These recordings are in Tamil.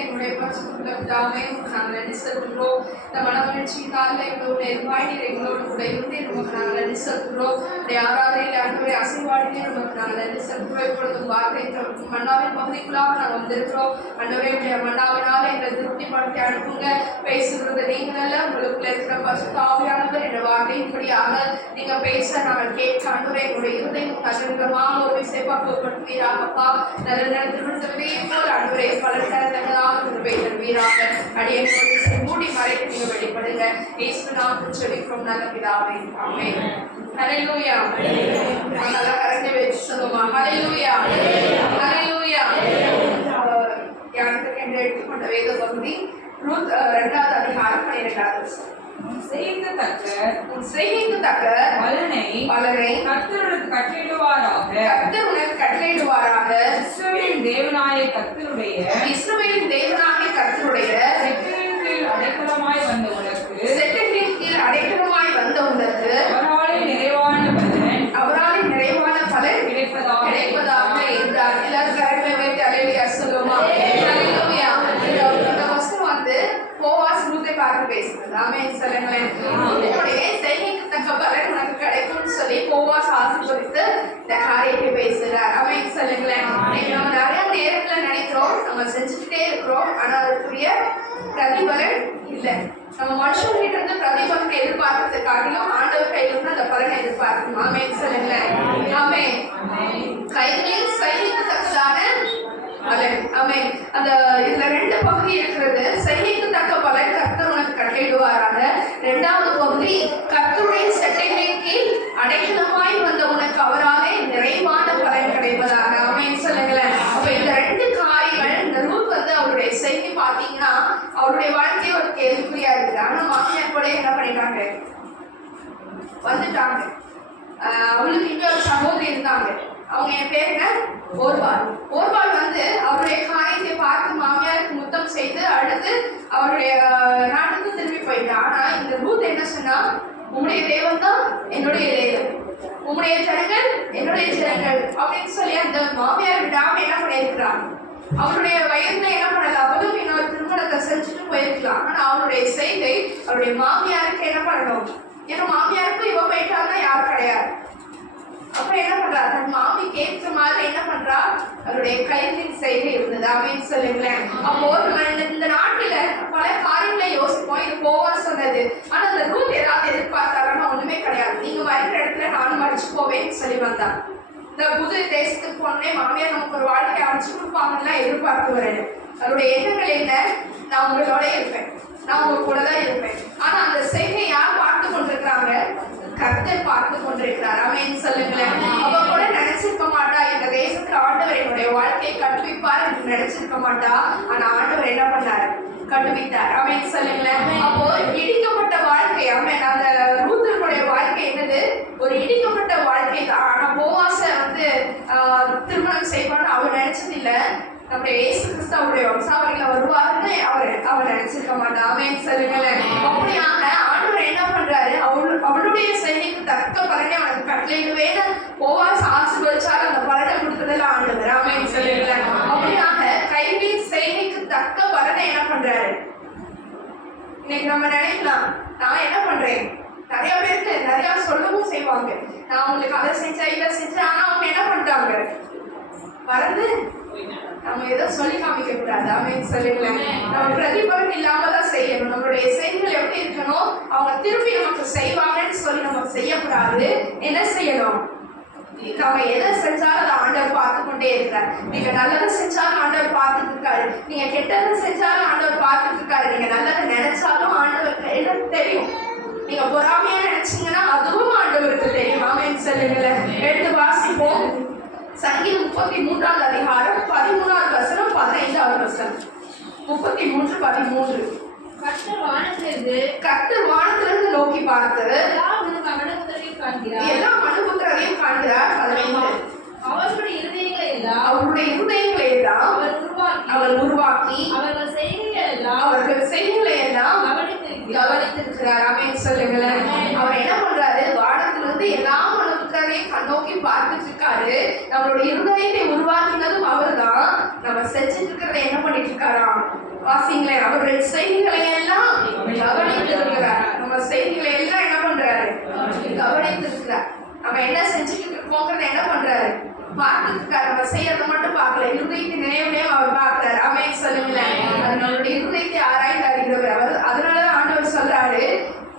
எங்களுடைய பரிசுத்தமே நாங்கள் நடிச்சிருக்கிறோம். இந்த மனமகிழ்ச்சியினால எங்களுடைய வாயினர் எங்களோடு கூட இருந்து நமக்கு நாங்கள் நடிச்சிருக்கிறோம். ஆராதனையில் ஆண்டவரை அசைவாடினே நமக்கு நாங்கள் நடிச்சிருக்கிறோம். இப்பொழுது வார்த்தை மன்னாவின் பகுதிக்குள்ளாக நாங்கள் வந்திருக்கிறோம். ஆண்டவரை மன்னாவினால எங்களை திருப்திப்படுத்தி அனுப்புங்க. பேசுகிறது நீங்கள உங்களுக்குள்ள இருக்கிற பரிசுத்தாவியானவர் என்ற வார்த்தையின்படியாக நீங்க பேச நாங்கள் கேட்க ஆண்டவரை எங்களுடைய இருதயம் கதிரமாக ஒரு விசைப்பாக்குவீராகப்பா. நல்ல நேரத்திலே போல் ஆண்டவரை பல நேரங்களாக திருப்பை தருவீராக. அடியை மூடி மறைத்து நீங்க வெளிப்படுங்க. இயேசு நாமத்தில் ஜெபிக்கிறோம் நல்ல பிதாவே. ஆமென். ஹல்லேலூயா. நல்லா கரெக்டா வெச்சு சொல்லுமா. ஹல்லேலூயா. ஹல்லேலூயா. யாருக்கு என்று எடுத்துக்கொண்ட வேத பகுதி ரூத் 2வது அதிகாரம் 12வது வசனம். செய்கைக்கு தக்க பலனை கர்த்தர் உனக்கு கட்டளையிடுவாராக. இஸ்ரவேலின் தேவனாகிய கர்த்தருடைய செட்டையின் கீழ் அடைக்கலமாய் வந்த உனக்கு அவராலே நிறைவான பலன் கிடைப்பதாக என்றார். எல்லாரும் கரெக்டா வைத்து அல்லேலூயா சொல்லுமா. அல்லேலூயா. இந்த வசனம் வந்து போவாஸ் ரூத்தை பார்த்து பேசுகிறது. ஆமென் சொல்லுங்களேன். உன்னுடைய செய்கைக்கு தக்க பலன் உனக்கு கிடைக்கும்னு சொல்லி போவாஸ் ஆசீர்வதித்து இந்த காரியத்தை பேசுகிறார். ஆமென் சொல்லுங்களேன். நம்ம நிறைய நேரத்துல நினைக்கிறோம் நம்ம செஞ்சுக்கிட்டே இருக்கிறோம், ஆனா அதுக்குரிய பிரதிபலன் இல்லை. நம்ம மனுஷங்கிட்ட இருந்து பிரதிபலனை எதிர்பார்க்கறதை காட்டிலும் ஆண்டவர் கையில இருந்து அந்த பலனை எதிர்பார்க்கணும். ஆமென் சொல்லுங்களேன். ஆமென். கைகளில் செய்கைக்கு தக்கதான பலன். ஆமென். அந்த இதுல 2 பகுதி இருக்கிறது. செய்கைக்கு தக்க பலன் கர்த்தர் உனக்கு கட்டளையிடுவாராக. 2வது பகுதி கர்த்தருடைய செட்டைகளின் கீழ் அடைக்கலமாய் வந்த உனக்கு அவராலே நிறைவான பலன் கிடைப்பதாக. ஆமென் சொல்லுங்களேன். அப்ப இந்த 2 காரியங்கள் இந்த ரூத் வந்து அவருடைய செய்கை பார்த்தீங்கன்னா அவருடைய வாழ்க்கையை ஒரு கேள்விக்குறியா இருக்குது. ஆனா மாமியார் கூட என்ன பண்ணிட்டாங்க, வந்துட்டாங்க. அவளுக்கு இன்னொரு சகோதரி இருந்தாங்க. அவங்க என் பேர் என்ன, ஓர்பால் வந்து அவருடைய காரியத்தை பார்த்து மாமியாருக்கு முத்தம் செய்து அடுத்து அவருடைய நாட்டுக்கு திரும்பி போயிட்டான். ஆனா இந்த ரூத் என்ன சொன்னா, உம்முடைய தேவன் தான் என்னுடைய தேவன், உம்முடைய ஜனங்கள் என்னுடைய ஜனங்கள் அப்படின்னு சொல்லி அந்த மாமியார் விடாம என்ன பண்ணியிருக்கிறான். அவருடைய வயதுல என்ன பண்ணல, அவளும் இன்னொரு திருமணத்தை செஞ்சுட்டு போயிருக்கலாம். ஆனா அவருடைய செய்கை அவருடைய மாமியாருக்கு என்ன பண்ணணும், ஏன்னா மாமியாருக்கும் இவ போயிட்டான்னா யாரும் கிடையாது. அப்ப என்ன பண்றா, தன் மாமிக்கு ஏற்ற மாதிரி என்ன பண்றா, அவருடைய கைகளின் செய்கை இருந்தது. ஆமென் சொல்லுங்களேன். அப்போ இந்த நாட்டுல பல காரியங்களை யோசிப்போம், இது போவாஸ் சொன்னது. ஆனா அந்த ரூத் ஏதாவது எதிர்பார்த்தாங்கன்னா ஒண்ணுமே கிடையாது. நீங்க வருகிற இடத்துல நானும் மடிச்சு போவேன்னு சொல்லி வந்தா. இந்த புது தேசத்துக்கு போனே மாமியார் நமக்கு ஒரு வாழ்க்கை அமைச்சு கொடுப்பாங்கன்னா எதிர்பார்த்து வரேன். அவருடைய எண்ணங்கள் என்ன, நான் உங்களோட இருப்பேன், நான் உங்க கூட தான் இருப்பேன். ஆனா அந்த செய்கை யார் பார்த்து கொண்டிருக்கிறாங்க, கர்த்தர் பார்த்து கொண்டிருக்கிறார். ஆமென் சொல்லுங்களேன். அவ கூட நினைச்சிருக்க மாட்டா இந்த தேசத்துல ஆண்டவர் என்னுடைய வாழ்க்கையை கட்டுவிப்பார் என்று நினைச்சிருக்க மாட்டா. ஆனா ஆண்டவர் என்ன பண்ணாரு, கட்டுவித்தார். ஆமென் சொல்லுங்களேன். அப்போ இடிக்கப்பட்ட வாழ்க்கை. ஆமென். அந்த ரூத்தருடைய வாழ்க்கை என்னது, ஒரு இடிக்கப்பட்ட வாழ்க்கை தான். ஆனா போவாச வந்து திருமணம் செய்வான்னு அவர் நினைச்சது இல்ல. நம்முடைய இயேசு கிறிஸ்து அவருடைய வம்சாவளியில வருவாருன்னு அவர் நினைச்சிருக்க மாட்டா. ஆமென் சொல்லுங்களேன். அப்படியாக ஆண்டவர் என்ன பண்றாரு, அவளுடைய செய்கைக்கு தக்க பலனை அவனுக்கு கட்டளையிடுவேன்னு போவாஸ் ஆசீர்வதிச்சாரு. அந்த பலனை கொடுத்ததில்ல ஆண்டவர். ஆமென் சொல்லுங்களேன். அப்படியாக கைகளின் செய்கைக்கு தக்க பலனை என்ன பண்றாரு. இன்னைக்கு நம்ம நினைக்கலாம், நான் என்ன பண்றேன், நிறைய பேருக்கு நிறைய சொல்லவும் செய்வாங்க, நான் உங்களுக்கு அதை செஞ்சேன் இதை செஞ்சேன். ஆனா அவங்க என்ன பண்ணிட்டாங்க, மறந்து நம்ம ஏதோ சொல்லி காமிக்க கூடாது. ஆமென் சொல்லுங்களேன். நம்ம பிரதிபலன் இல்லாம தான் செய்யணும். நம்மளுடைய செயல்கள் எப்படி இருக்கணும், அவங்க திருப்பி நமக்கு செய்வாங்கன்னு சொல்லி நம்ம செய்யக்கூடாது. என்ன செய்யணும், நம்ம எதை செஞ்சாலும் அதை ஆண்டவர் பார்த்து கொண்டே இருக்கிறார். நீங்க நல்லதை செஞ்சாலும் ஆண்டவர் பார்த்துட்டு இருக்காரு, நீங்க கெட்டதை செஞ்சாலும் ஆண்டவர் பார்த்துட்டு இருக்காரு. நீங்க நல்லதை நினைச்சாலும் ஆண்டவருக்கு என்ன தெரியும். நீங்க பொறாமையா நினைச்சீங்கன்னா அதுவும் ஆண்டவருக்கு தெரியும். ஆமென் சொல்லுங்களேன். எடுத்து வாசிப்போம். சங்கீதம் 33வது அதிகாரம் 13வது வசனம் 15வது வசனம். 33:13. கர்த்தர் வானத்திலிருந்து நோக்கி பார்த்து எல்லா மனுபுத்திரரையும் காண்கிறார். அவருடைய இருதயங்களை எல்லாம் அவர் உருவாக்கி அவர்கள் செய்கைகளை எல்லாம் கவனித்திருக்கிறார். ஆமென் சொல்லுங்களேன். அவர் என்ன பண்றாரு, வானத்திலிருந்து எல்லா மனுபுத்திரரையும் கண்ணோக்கி பார்த்துட்டு இருக்காரு. நம்மளுடைய இருதயத்தை உருவாக்கினதும் அவர் தான். நம்ம செஞ்சுட்டு இருக்கிறத என்ன பண்ணிட்டு இருக்காராம், வாசிங்களேன். அவருடைய செய்திகளை எல்லாம் கவனித்திருக்கிறார். நம்ம செய்திகளை எல்லாம் என்ன பண்றாரு? கவனித்திருக்கிறார். நம்ம என்ன செஞ்சுக்கிட்டு இருக்கோங்கிறத என்ன பண்றாரு? பார்த்துட்டு இருக்காரு. நம்ம செய்யறத மட்டும் பார்க்கல, இருதயத்தின் நினைவுலையும் அவர் பார்க்கிறாரு. ஆமென் சொல்லுங்களேன். அது நம்மளுடைய இருதயத்தை ஆராய்ந்து அறிகிறவர் அவர். அதனாலதான் ஆண்டவர் சொல்றாரு,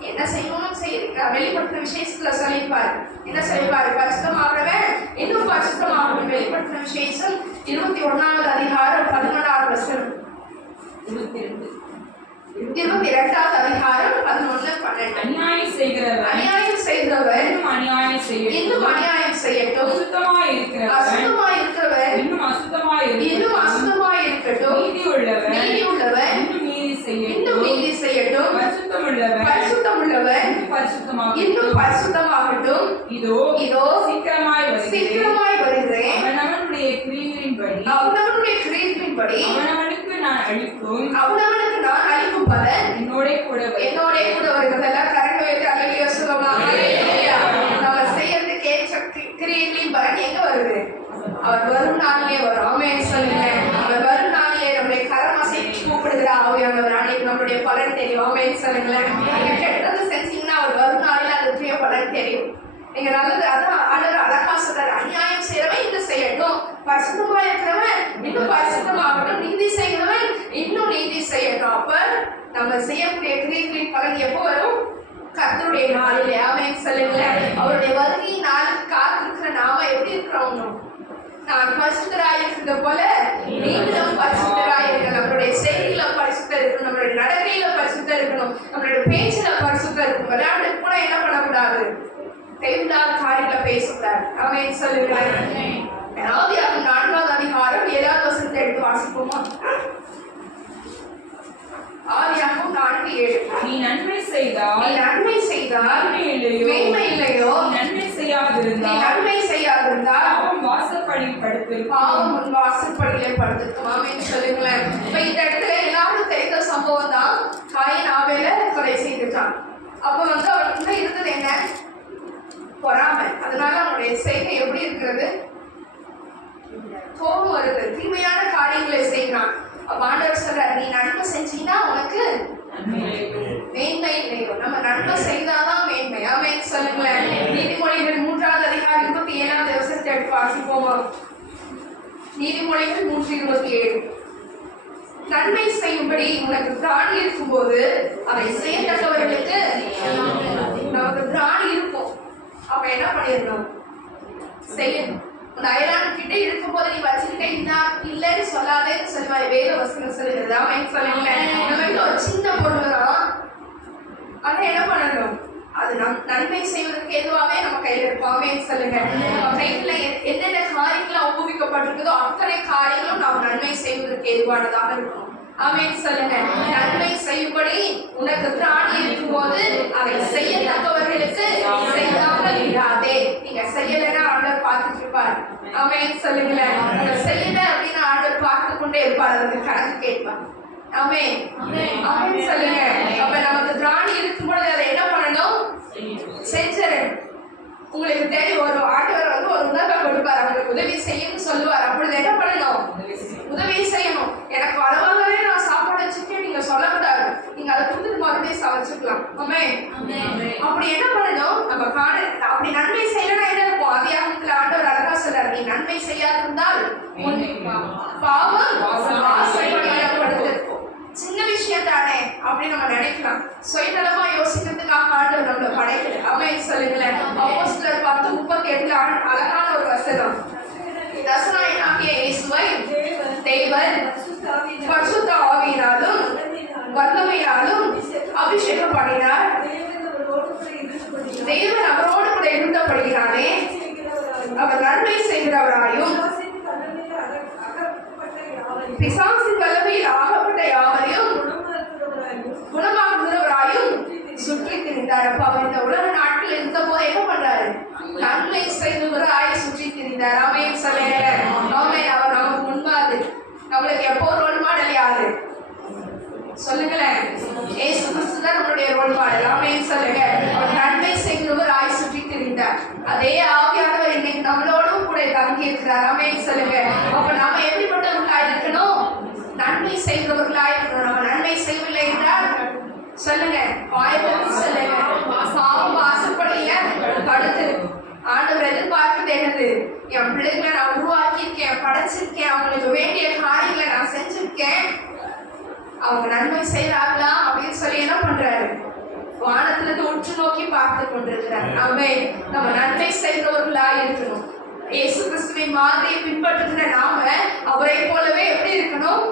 என்ன செய்யணும் வெளிப்படுத்தின விஷயத்துல சொல்லியிருப்பாரு. என்ன சொல்லியிருப்பாரு? பரிசுத்தமாகவன் இன்னும் பரிசுத்தமாகணும். வெளிப்படுத்தின விசேஷம் 21வது அதிகாரம் 11வது வசனம். 22வது அதிகாரம் 11, 12. அநியாயம் செய்கிறவன் இன்னும் அநியாயம் செய்யட்டும். அசுத்தமாய் இருக்கிறவன் இன்னும் அசுத்தமாய் இருக்கட்டும். நீதி உள்ளவன் இன்னும் நீதி செய்யட்டும். பரிசுத்தம் உள்ளவன் இன்னும் பரிசுத்தமாகட்டும். இதோ சீக்கிரமாய் வருகிறேன். அவனவனுடைய கிரியைகளின்படி அவனவனுக்கு நான் அளிக்கும் பலன் என்னோட கூட வருகிறது. எல்லாம் கரண்ட் வைத்து அல்லேலூயா சொல்லலாம். அல்லேலூயா. நம்ம செய்யறதுக்கு ஏற்ற கிரியைகளின் பலன் எங்க வருது? அவர் வரும் நாளிலே வரும். ஆமென் சொல்லுங்க. அவர் வரும் நாளிலே நம்முடைய கரமசை கூப்பிடுகிற ஆவியானவர் அன்னைக்கு நம்மளுடைய பலன் தெரியும். ஆமென் சொல்லுங்களேன். நீங்க கெட்டது செஞ்சீங்கன்னா அவர் வரும் நாளில் அதுக்குரிய பலன் தெரியும். நீங்க நல்லது அதான் ஆண்டவர் அழகா சொல்றாரு. அநியாயம் செய்யறவன் இன்னும் செய்யட்டும், பரிசுத்தமா இருக்கிறவன் இன்னும் பரிசுத்தமாகட்டும், நீதி செய்கிறவன் இன்னும் நீதி செய்யட்டும். அப்ப நம்ம செய்யக்கூடிய கிரியைகளின் பலன் எப்போ வரும்? கர்த்தருடைய நாளிலே. ஆமென் சொல்லுங்களேன். அவருடைய வருகை நாளுக்கு காத்திருக்கிற நாம எப்படி இருக்கிறோம்? நான் பரிசுத்தராய் இருக்கிறது போல நீங்களும் பரிசுத்தராய் இருக்கணும். நம்மளுடைய செய்தியில பரிசுத்தம் இருக்கணும், நம்மளுடைய நடக்கையில பரிசுத்தம் இருக்கணும், நம்மளுடைய பேச்சுல பரிசுத்தம் இருக்கணும். விளையாட்டு கூட என்ன பண்ணக்கூடாது? தேவையில்லாத காரியங்களை பேசக்கூடாது. ஆமென் சொல்லுங்களேன். ஆதியாகமம் 4வது அதிகாரம் 7வது வசனத்தை எடுத்து வாசிப்போமா? ஆதியாகமம் 4:7. நீ நன்மை செய்தால் மேன்மை இல்லையோ? நன்மை செய்யாதிருந்தால் பாவம் வாசற்படியில் படுத்திருக்கும். ஆமென் சொல்லுங்களேன். இப்ப இந்த இடத்துல எல்லாரும் தெரிந்த சம்பவம் தான். காயின் ஆபேலை கொலை செய்துட்டான். அப்ப அவனுக்கு இருந்தது என்ன? பொறாமை. அதனால அவனுடைய செய்கை எப்படி இருக்கிறது? கோபம் வருது. தீமையான காரியங்களை செய்கிறான். ஆண்டவர் சொல்றார், நீ நன்மை செஞ்சீங்கன்னா உனக்கு மேன்மை இல்லையோ? நம்ம நன்மை செய்தாதான் மேன்மை. ஆமென் சொல்லுங்களேன். நீதிமொழிகள் 3வது அதிகாரம் 27வது வசனத்தை எடுத்து வாசிப்போமா? நீதிமொழிகள் 3:27. நன்மை செய்யும்படி உனக்கு திராணி இருக்கும்போது அதை செய்யத்தக்கவர்களுக்கு நமக்கு திராணி இருக்கும். அப்ப என்ன பண்ணிடணும்? செய்யணும். உன் அயலான் கிட்ட இருக்கும்போது நீ வச்சுக்கிட்டே இல்லைன்னு சொல்லாதேன்னு சொல்லுவாய். வேத வசனம் சொல்லுகிறது. ஆமென் சொல்லுங்களேன். நம்ம ஒரு சின்ன பொருள் தான், அதை என்ன பண்ணணும்? அது நன்மை செய்வதற்கு எதுவாகவே நம்ம கையில இருக்கும். ஆமென் சொல்லுங்க. நம்ம கையில என்னென்ன காரியங்கள் ஒப்புவிக்கப்பட்டிருக்குதோ அத்தனை காரியங்களும் நாம் நன்மை செய்வதற்கு எதுவானதாக இருக்கும். ஆமென் சொல்லுங்க. நன்மை செய்யும்படி உனக்கு திராணி இருக்கும்போது அதை செய்யத்தக்கவர்களுக்கு செய்யாமல் இராதே. நீங்க செய்யலைன்னா ஆண்டவர் பார்த்துட்டு இருப்பார். ஆமென் சொல்லுங்களேன். நீங்க செய்யல அப்படின்னு ஆண்டவர் பார்த்து கொண்டே இருப்பார். அதுக்கு கணக்கு கேட்பார். ஆமென் ஆமென் சொல்லுங்க. அப்ப நமக்கு திராணி இருக்கும்போது அதை என்ன பண்ணணும்? செஞ்சிடணும். உங்களுக்கு தெரியும், ஒரு ஆண்டவர் ஒரு உணவை கொடுப்பார், அவங்களுக்கு உதவி செய்யணும்னு சொல்லுவார். அப்பொழுது என்ன பண்ணணும்? உதவி செய்யணும். எனக்கு அளவாகவே நான் சாப்பாடு வச்சுக்கேன் நீங்க சொல்லக்கூடாது. நீங்க அதை கொடுத்துட்டு மறுபடியும் சமைச்சுக்கலாம். ஆமென். அப்படி என்ன பண்ணணும்? நம்ம அப்படி நன்மை செய்யணும்னா என்ன இருக்கும்? ஆதியாகமத்துல ஆண்டவர் அழகா சொல்றாரு, நீ நன்மை செய்யாதிருந்தால் பாவம் வாசல்படியிடப்படுத்திருக்கும். சின்ன விஷயம் தானே அப்படின்னு நம்ம நினைக்கலாம். சுயநலமா யோசிக்கிறதுக்காக ஆண்டவர் நம்மளை படைக்கல. ஆமென் சொல்லுங்களேன். அப்போஸ்தலர் 10:38 அழகான ஒரு வசனம். தசனாயனாகிய இயேசுவை தேவன் பரிசுத்த ஆவியினாலும் வல்லமையினாலும் அபிஷேகம் பண்ணினார். தேவன் அவரோடு கூட இருந்தபடியினாலே அவர் நன்மை செய்கிறவராயும் பிசாசின் வல்லமையில் ஆகப்பட்ட யாவரையும் குணமாக்குகிறவராயும் சுற்றி திரிந்தார். அப்ப அவர் இந்த உலக நாட்டில் இருந்த போது என்ன பண்றாரு? நன்மை செய்கிறவராய் சுற்றி திரிந்தார். ஆமென் சொல்லுங்க. ஆமென். அவர் நமக்கு முன்பாது. நம்மளுக்கு எப்போ ரோல் மாடல் யாரு? சொல்லுங்களேன். இயேசு கிறிஸ்து தான் நம்மளுடைய ரோல் மாடல். ஆமென் சொல்லுங்க. அவர் நன்மை செய்கிறவராய் சுற்றி திரிந்தார். அதே ஆவியானவர் இன்னைக்கு நம்மளோடும் கூட தங்கி இருக்கிறார். ஆமென் சொல்லுங்க. அப்ப நாம எப்படிப்பட்டவர்களாய் இருக்கணும்? நன்மை செய்கிற செய்கிறவர்களாய் இருக்கணும். நம்ம நன்மை செய்யவில்லை என்றால் சொல்லுங்க, வாய்ப்பு சொல்லுங்க, பாவம் வாசப்படியில படுத்து ஆண்டவர் எதிர்பார்க்கிறது என்னது? என் பிள்ளைகளை நான் உருவாக்கியிருக்கேன், படைச்சிருக்கேன், அவங்களுக்கு வேண்டிய காரியங்களை நான் செஞ்சிருக்கேன், அவங்க நன்மை செய்யறாங்களா அப்படின்னு சொல்லி என்ன பண்றாரு? வானத்துல இருந்து உற்று நோக்கி பார்த்து கொண்டிருக்கிறார். நம்ம நன்மை செய்கிறவர்களா இருக்கணும். இயேசு கிறிஸ்துவின் மாதிரியை பின்பற்றுகிற நாம அவரை போலவே எப்படி இருக்கணும்?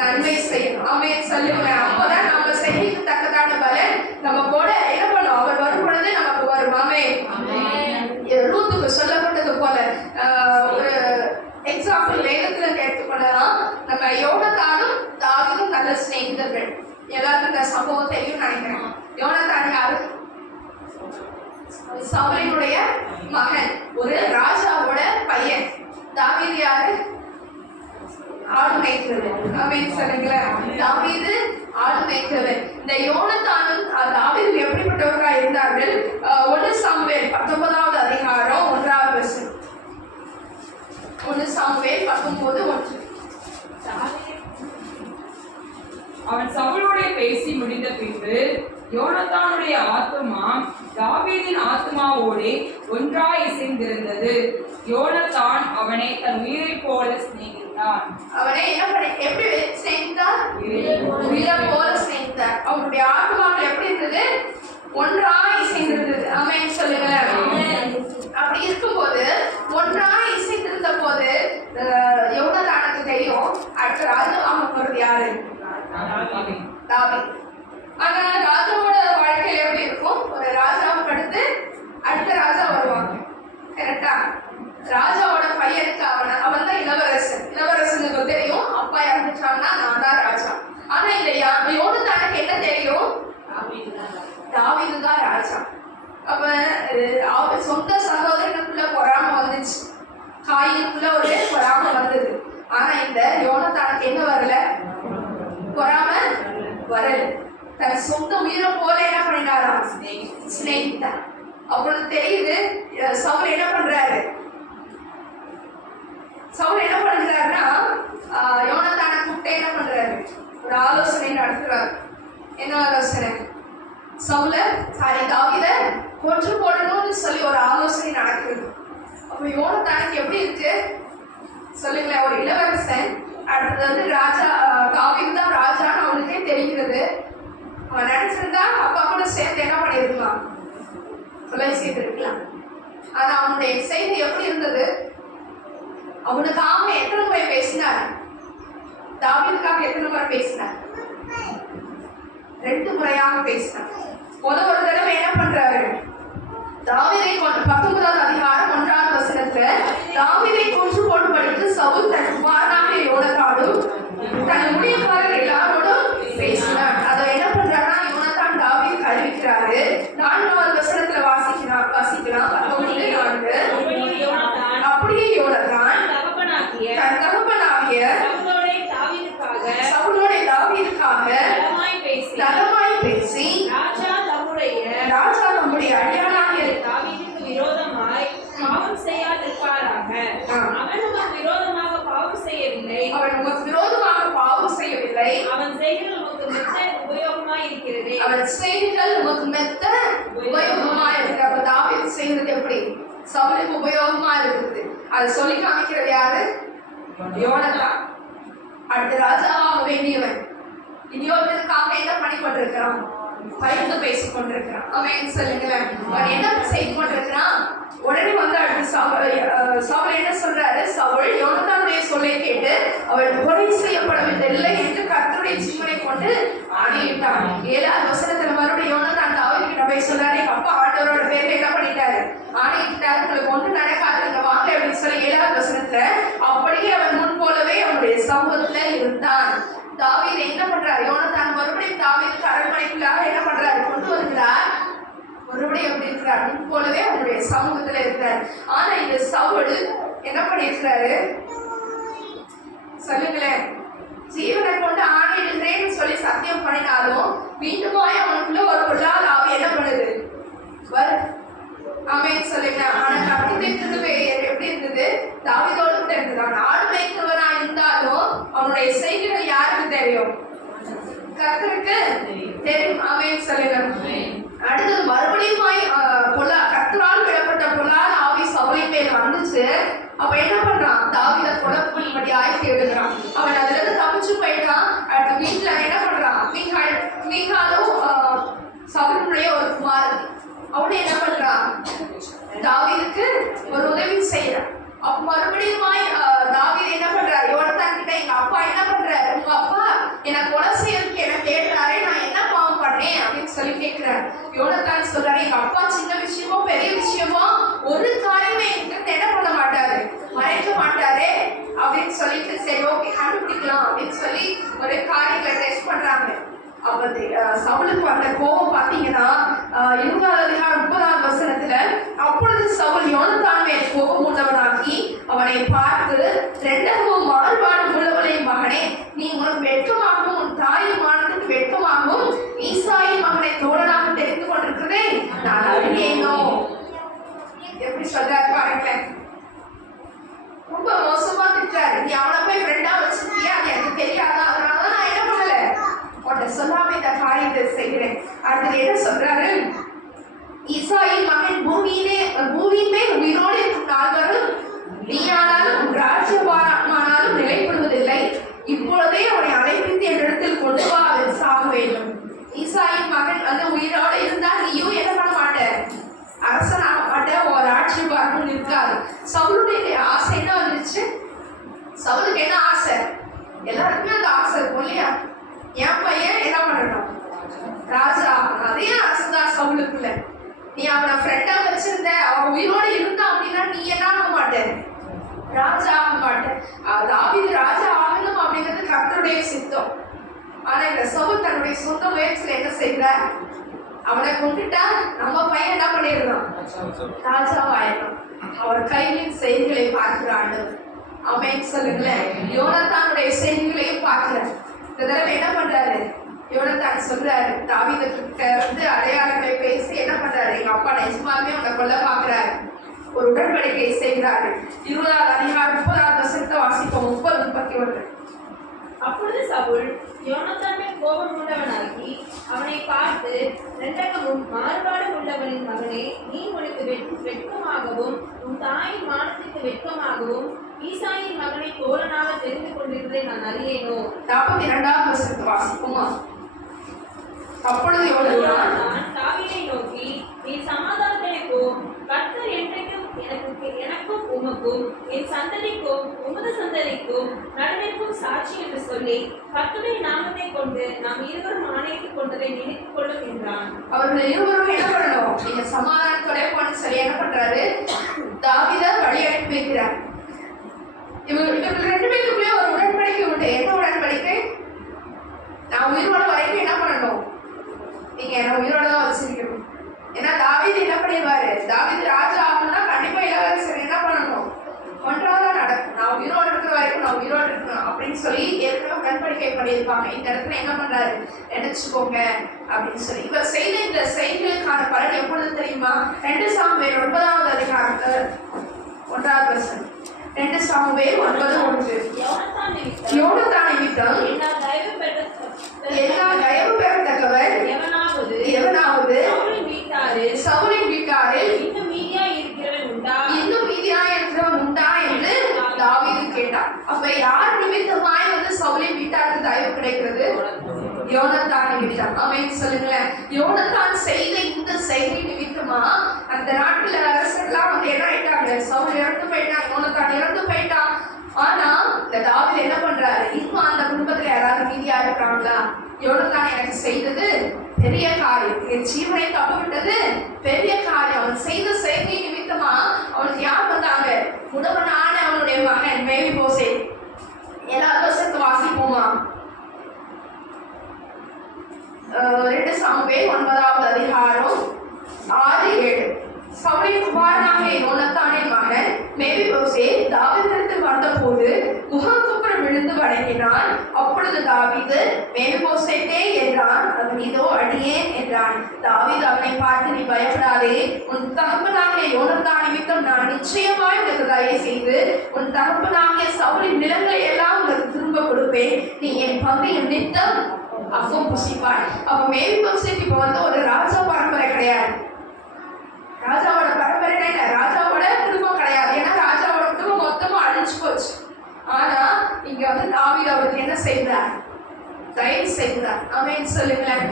நன்மை செய்யணும். ஆமென் சொல்லுங்க. அப்பதான் நம்ம செய்திக்கு தக்கதான பலன் நம்ம கூட என்ன பண்ணும்? அவர் வரும் பொழுது நமக்கு வரும். ரூத்துக்கு சொல்லப்பட்டது போல ஒரு எக்ஸாம்பிள் வேதத்துல எடுத்துக்கொள்ளலாம். நம்ம யோனத்தானும் தாவீதும் நல்ல சிநேகிதர்கள். எல்லாருக்கும் இந்த சம்பவம் தெரியும் நினைக்கிறேன். யோனத்தான் யாரு? சவுலினுடைய மகன், ஒரு ராஜாவோட பையன். தாவீது யாரு? ஆடு மேய்க்கிறது. ஆமென் சொல்லுங்களேன். தாவீது ஆடு மேய்க்கிறது. இந்த யோனத்தானும் தாவீது எப்படிப்பட்டவர்களாக இருந்தார்கள்? 1 சாமுவேல் 19வது அதிகாரம் 1வது வசனம். 1 சாமுவேல் 19:1. அவன் சவுலோடே பேசி முடிந்த பின்பு யோனத்தானுடைய ஆத்துமா தாவீதின் ஆத்துமாவோடே ஒன்றாய் இசைந்திருந்தது. யோனத்தான் அவனை தன் உயிரை போல சிநேகித்தான். அவனை எப்படி சிநேகித்தான்? உயிரை போல சிநேகித்தான். அவனுடைய ஆத்துமாக்கள் எப்படி இருந்தது? ஒன்றாய் இசைந்திருந்தது. ஆமென் சொல்லுங்க. அப்படி இருக்கும்போது ஒன்றாய் இசைந்திருந்த போது யோனத்தானுக்கு தெரியும் அடுத்த ராஜாவாக போறது யாரு? தாவீது. ஆனா ராஜாவோட வாழ்க்கையில எப்படி இருக்கும்? ஒரு ராஜாவுக்கு அடுத்து அடுத்த ராஜா வருவாங்க. கரெக்டா? ராஜாவோட பையனுக்கு அவன் தான் இளவரசன். இளவரசனுக்கு தெரியும் அப்பா இறந்துட்டாங்கன்னா நான் தான் ராஜா. ஆனா இந்த யோனத்தானுக்கு என்ன தெரியும்? தாவீது தான் ராஜா. அப்ப அவன் சொந்த சகோதரனுக்குள்ள பொறாம வந்துச்சு, காயினுக்குள்ள ஒரு பொறாம வந்தது. ஆனா இந்த யோனத்தானுக்கு என்ன வரல? பொறாம வரல. தன் சொந்த உயிரை போல என்ன பண்ணினாராம்? சிநேகித்தார். அவனுக்கு தெரியுது சவுல் என்ன பண்றாரு. சவுல் என்ன பண்றாருன்னா யோனத்தானை கூப்பிட்டு என்ன பண்றாரு? ஒரு ஆலோசனை நடத்துறாரு. என்ன ஆலோசனை? தாவீத கொன்று போடணும்னு சொல்லி ஒரு ஆலோசனை நடக்குது. அப்ப யோனத்தானுக்கு எப்படி இருக்கு சொல்லுங்களேன்? ஒரு இளவரசன், அடுத்தது வந்து ராஜா, தாவீது தான் ராஜான்னு அவனுக்கே தெரிகிறது. அவன் நினைச்சிருந்தா அப்பா கூட சேர்த்து என்ன பண்ணிருக்கலாம்? கொலை செய்திருக்கலாம். ஆனா அவனுடைய செய்தி எப்படி இருந்தது? அவனுக்காக எத்தனை முறை பேசினார்? தாவீதுக்காக எத்தனை முறை பேசினார்? 2 முறையாக பேசினார். ஒரு தடவை என்ன பண்றாரு? தாவீதை 19வது அதிகாரம் 1வது வசனத்துல தாவீதை கொன்று போடும்படிக்கு சவுல் தன் குமாரனாகிய யோனத்தானும் தன் ஊழியக்காரர் எல்லாரோடும் பேசினார். அதை என்ன பண்றாருன்னா யோனத்தான் தாவீதுக்கு அறிவிக்கிறாரு. 4வது வசனத்துல வாசிக்கலாம். 19:4. அப்படியே யோனத்தான் தன் தகப்பனாகிய சவுலோட தாவீதுக்காக நலமாய் பேசி ராஜா நம்முடைய அடியானாகிய தாவீதுக்கு விரோதமாய் பாவம் செய்யாதிருப்பாராக. அவன் உமக்கு விரோதமாக பாவம் செய்யவில்லை. அவன் செய்கைகள் உமக்கு மெத்த உபயோகமாய் இருக்கிறது. அப்ப தாவீது செய்கிறது எப்படி? சவுலுக்கு உபயோகமா இருக்குது. அதை சொல்லி காமிக்கிறது யாரு? யோனத்தான். அடுத்த ராஜாவாக வேண்டியவன் இன்னொருக்காக என்ன பண்ணி கொண்டிருக்கிறான்? பரிந்து பேசிக் கொண்டிருக்கிறான். அவன் சொல்லுங்களேன், அவன் என்ன செய்து கொண்டிருக்கிறான்? உடனே வந்து அடுத்து சவுல் என்ன சொல்றாரு? சவுல் யோனத்தானுடைய சொல்லை கேட்டு அவள் கொலை செய்யப்படவில்லை என்று கர்த்தருடைய ஜீவனை கொண்டு ஆணையிட்டான். 7வது வசனத்துல மறுபடியும் யோனத்தான் தாவீது கிட்ட போய் சொல்றாரு, எங்க அப்பா ஆண்டவரோட பேர்ல என்ன பண்ணிட்டாரு? ஆணையிட்டாரு, உங்களுக்கு ஒன்று நடக்காது, நீங்க வாங்க அப்படின்னு சொல்லி 7வது வசனத்துல அப்படியே அவன் முன் போலவே அவனுடைய சமூகத்துல இருந்தான். தாவீது என்ன பண்றாரு? யோனத்தான் மறுபடியும் தாவீதுக்கு அரண்மனைக்குள்ளாக என்ன பண்றாரு? கொண்டு வருகிறார். மறுபடியும் எப்படி இருக்கிறார்? முன் போலவே அவனுடைய சமூகத்துல இருக்கிறார். ஆனா இந்த சவுல் என்ன பண்ணிருக்கிறாரு சொல்லுங்களேன்? ஜீவனை கொண்டு ஆணையிடுகிறேன்னு சொல்லி சத்தியம் பண்ணினாலும் மீண்டுமாய் அவனுக்குள்ள ஒரு பொல்லாத ஆவி என்ன பண்ணுது? ஆமென் சொல்லுங்க. ஆனா கர்த்தருடைய கிருபை எப்படி இருந்தது? தாவீதோடு இருந்தது. அவன் ஆடு மேய்க்கிறவனா இருந்தாலும் அவனுடைய செய்கைகள் யாருக்கு தெரியும்? கர்த்தருக்கு தெரியும். ஆமென் சொல்லுங்க. அடுத்தது மறுபடியும் கர்த்தரால் விடப்பட்ட பொல்லாத ஆவி சவுலின் மேல் வந்துச்சு. அப்ப என்ன பண்றான்? தாவீத கொலைப்படியாய் தேடுகிறான். அவன் அதுல இருந்து தப்பிச்சு போயிட்டான். அடுத்த வீட்டுல என்ன பண்றான்? மீகாலும் சவுலுடைய ஒரு குமாரன். அவனு என்ன பண்றான்? தாவீதுக்கு ஒரு உதவி செய்யறான். அப்ப மறுபடியும் தாவீது என்ன பண்றாரு? யோனத்தான் கிட்ட, எங்க அப்பா என்ன பண்றாரு? உங்க அப்பா என்ன கொலை செய்யறதுக்கு என்ன தேடுறாரே, நான் என்ன பாவம் பண்ணேன் அப்படின்னு சொல்லி கேட்கிறாரு. யோனத்தான் சொல்றாரு, எங்க அப்பா சின்ன விஷயமோ பெரிய விஷயமோ ஒரு காரியமே என்கிட்ட என்ன பண்ண மாட்டாரு, மறைக்க மாட்டாரு அப்படின்னு சொல்லிட்டு, சரி ஓகே கண்டுபிடிக்கலாம் அப்படின்னு சொல்லி ஒரு காரியங்களை டெஸ்ட் பண்றாங்க. அப்ப சவுலுக்கு வந்த கோபம் பாத்தீங்கன்னா 20:30 அப்பொழுது சவுல் யோனத்தான் மேல் கோபம் உண்டவனாகி அவனை பார்த்து, ரெண்டகவும் மாறுபாடு உள்ளவளே மகனே, நீ உனக்கு வெட்கமாகவும் உன் தாயின் மானத்துக்கு வெட்கமாகவும் ஈசாயின் மகனை தோழனாக தெரிந்து கொண்டிருக்கிறதே நான் அறியேனோ. எப்படி சொல்றாரு பாருங்களேன். ரொம்ப மோசமா திட்டாரு. நீ அவனை போய் ஃப்ரெண்டா வச்சிருக்கியா, அது எனக்கு தெரியாதா, அதனாலதான் நான் என்ன பண்ணல உன்னை சொல்லாம இந்த காரியத்தை செய்கிறேன். அடுத்தது என்ன சொல்றாரு? ஈசாயின் மகன் பூமியின் மேல் உயிரோடு இருக்கும் நால்வரும் நீயானாலும் உன் ராஜ்யமானாலும் நிலைப்படுவதில்லை. இப்பொழுதே அவனை அழைப்பித்து என்னிடத்தில் கொண்டு வா, அவன் சாக வேண்டும். ஈசாயின் மகன் வந்து உயிரோடு இருந்தா நீயும் என்ன பண்ண மாட்ட, அரசனாக மாட்ட, ஒரு ராஜ்யபாரம் இருக்காது. சவுலுடைய ஆசை என்ன வந்துருச்சு? சவுலுக்கு என்ன ஆசை? எல்லாருக்குமே அந்த ஆசை இருக்கும் இல்லையா? என் பையன் என்ன பண்ணணும், ராஜா. அதே ஆசைதான் சவுலுக்குள்ள. நீ அவனை ஃப்ரெண்டா வச்சிருந்த, அவன் உயிரோடு இருந்தான் அப்படின்னா நீ என்ன ஆக மாட்டேன், ராஜா ஆக மாட்டேன். தாவீது ராஜா ஆகணும் அப்படிங்கிறது கர்த்தருடைய சித்தம். ஆனா இந்த சவுல் தன்னுடைய சொந்த முயற்சியில என்ன செய்யறார்? அவனை கொண்டுட்டா நம்ம பையன் என்ன பண்ணிடலாம், ராஜாவாயிடலாம். அவர் கையின் செய்திகளை பார்க்கிறான். ஆமென் சொல்லுங்களேன். யோனத்தானுடைய செய்திகளையும் பார்க்கிறார். இந்த தடவை என்ன பண்றாரு? யோனத்தான் சொல்றாரு, தாவீதுகிட்ட வந்து அடையாளங்களை பேசி என்ன பண்றாரு? எங்க அப்பா நிஜமாலுமே உன்னை கொல்ல பாக்குறாரு. ஒரு உடன்படிக்கை செய்கிறாரு. 20:30 வாசிப்போம். 30-31. அப்பொழுது சவுல் யோனத்தான் மேல் கோபம் கொண்டவனாகி அவனை பார்த்து, ரெண்டகமும் மாறுபாடு உள்ளவனின் மகனே, நீ உனக்கு வெட்கமாகவும் உன் தாயின் மானத்திற்கு வெட்கமாகவும் ஈசாயின் மகனை தோழனாக தெரிந்து கொண்டிருக்கிறதை நான் அறியேனோ. 42 வாசிப்போமா? அப்பொழுது யோனத்தான் தாவீதை நோக்கி, நீ சமாதானத்திலே போ, கர்த்தர் என்றைக்கும் எனக்கும் உமக்கும் என் சந்ததிக்கும் உமது சந்ததிக்கும் நடுவிற்கும் சாட்சி என்று சொல்லி கர்த்தருடைய நாமத்தை கொண்டு நாம் இருவரும் ஆணையிட்டுக் கொண்டதை நினைத்துக் கொள்ளும் என்றான். அவர்கள் இருவரும் என்ன பண்ணணும்? நீங்க சமாதானத்தோட போன சரி என்ன பண்றாரு? தாவீதை வழி அனுப்பி வைக்கிறார். இவர்கள் 2 பேருக்குள்ளே ஒரு உடன்படிக்கை உண்டு. என்ன உடன்படிக்கை? நான் உயிரோட வரைக்கும் என்ன பண்ணணும், நீங்க என்ன உயிரோட தான் வச்சிருக்கணும். ஏன்னா தாவீது என்ன பண்ணிடுவாரு? தாவீது ராஜா ஆகணும்னா கண்டிப்பா இளவரசர் என்ன பண்ணணும், ஒன்றாதான் நடக்கும். நான் உயிரோடு இருக்கிற வரைக்கும் நான் உயிரோடு இருக்கணும் அப்படின்னு சொல்லி ஏற்கனவே உடன்படிக்கை பண்ணியிருப்பாங்க. இந்த இடத்துல என்ன பண்றாரு? நினைச்சுக்கோங்க அப்படின்னு சொல்லி. இவர் செய்த இந்த செய்திகளுக்கான பலன் எப்பொழுது தெரியுமா? 2 சாமுவேல் 9 1 2 சாமுவேல் 9:1. யோனத்தான் நிமித்தம் எல்லா தயவு பெறத்தக்கவர் எவனாவது சவுலின் வீட்டாரில் இன்னும் மீதியாய் இருக்கிறவன் உண்டா என்று தாவீது கேட்டான். அப்ப யார் நிமித்தமாய் வந்து சவுலின் வீட்டாருக்கு தயவு கிடைக்கிறது? யோனத்தான் நிமித்தம். ஆமென் சொல்லுங்களேன். யோனத்தான் செய்த இந்த செய்தி நிமித்தமா அந்த நாட்டுல அரசர்லாம் வந்து என்ன ஆயிட்டாங்க? சவுல் இறந்து போயிட்டான், யோனத்தான் இறந்து போயிட்டான். ஆனா இந்த தாவீது என்ன பண்றாரு? இன்னும் அந்த குடும்பத்துல யாராவது மீதியா இருக்கிறாங்களா? யோனத்தான் எனக்கு செய்தது பெரிய காரியம், என் ஜீவனை தப்பு விட்டது பெரிய காரியம். அவன் செய்த செய்கை நிமித்தமா அவனுக்கு யார் வந்தாங்க? முடவனான அவனுடைய மகன் மேவிபோசேத். 7 வாசிப்போமா? 2 சாமுவேல் 9 6-7. சவுலின் குமாரனாகிய யோனத்தானின் மகன் மேவிபோசேத் தாவீதிடத்தில் வந்தபோது முகங்குப்புறம் விழுந்து வணங்கினான். அப்பொழுது தாவீது, மேவிபோசேத்தே என்றான். அவன் இதோ அடியேன் என்றான். தாவீது அவனை பார்த்து, நீ பயப்படாதே, உன் தகப்பனாகிய யோனத்தான் நிமித்தம் நான் நிச்சயமாய் உனக்கு தயை செய்து உன் தகப்பனாகிய சவுலின் நிலங்களை எல்லாம் உனக்கு திரும்ப கொடுப்பேன். நீ என் பங்கையும் நித்தம் அப்பவும் புசிப்பார். அப்ப மேவி போசேத் இப்ப வந்து ஒரு ராஜா பரம்பரை கிடையாது. ராஜாவோட பரம்பரை என்ன? ராஜாவோட குடும்பம் கிடையாது. ஏன்னா ராஜாவோட குடும்பம் மொத்தமா அழிஞ்சு போச்சு. ஆனா இங்க வந்து தாவீது அவருக்கு என்ன செய்தார்? தயவு செய்தார். ஆமென் சொல்லுங்களேன்.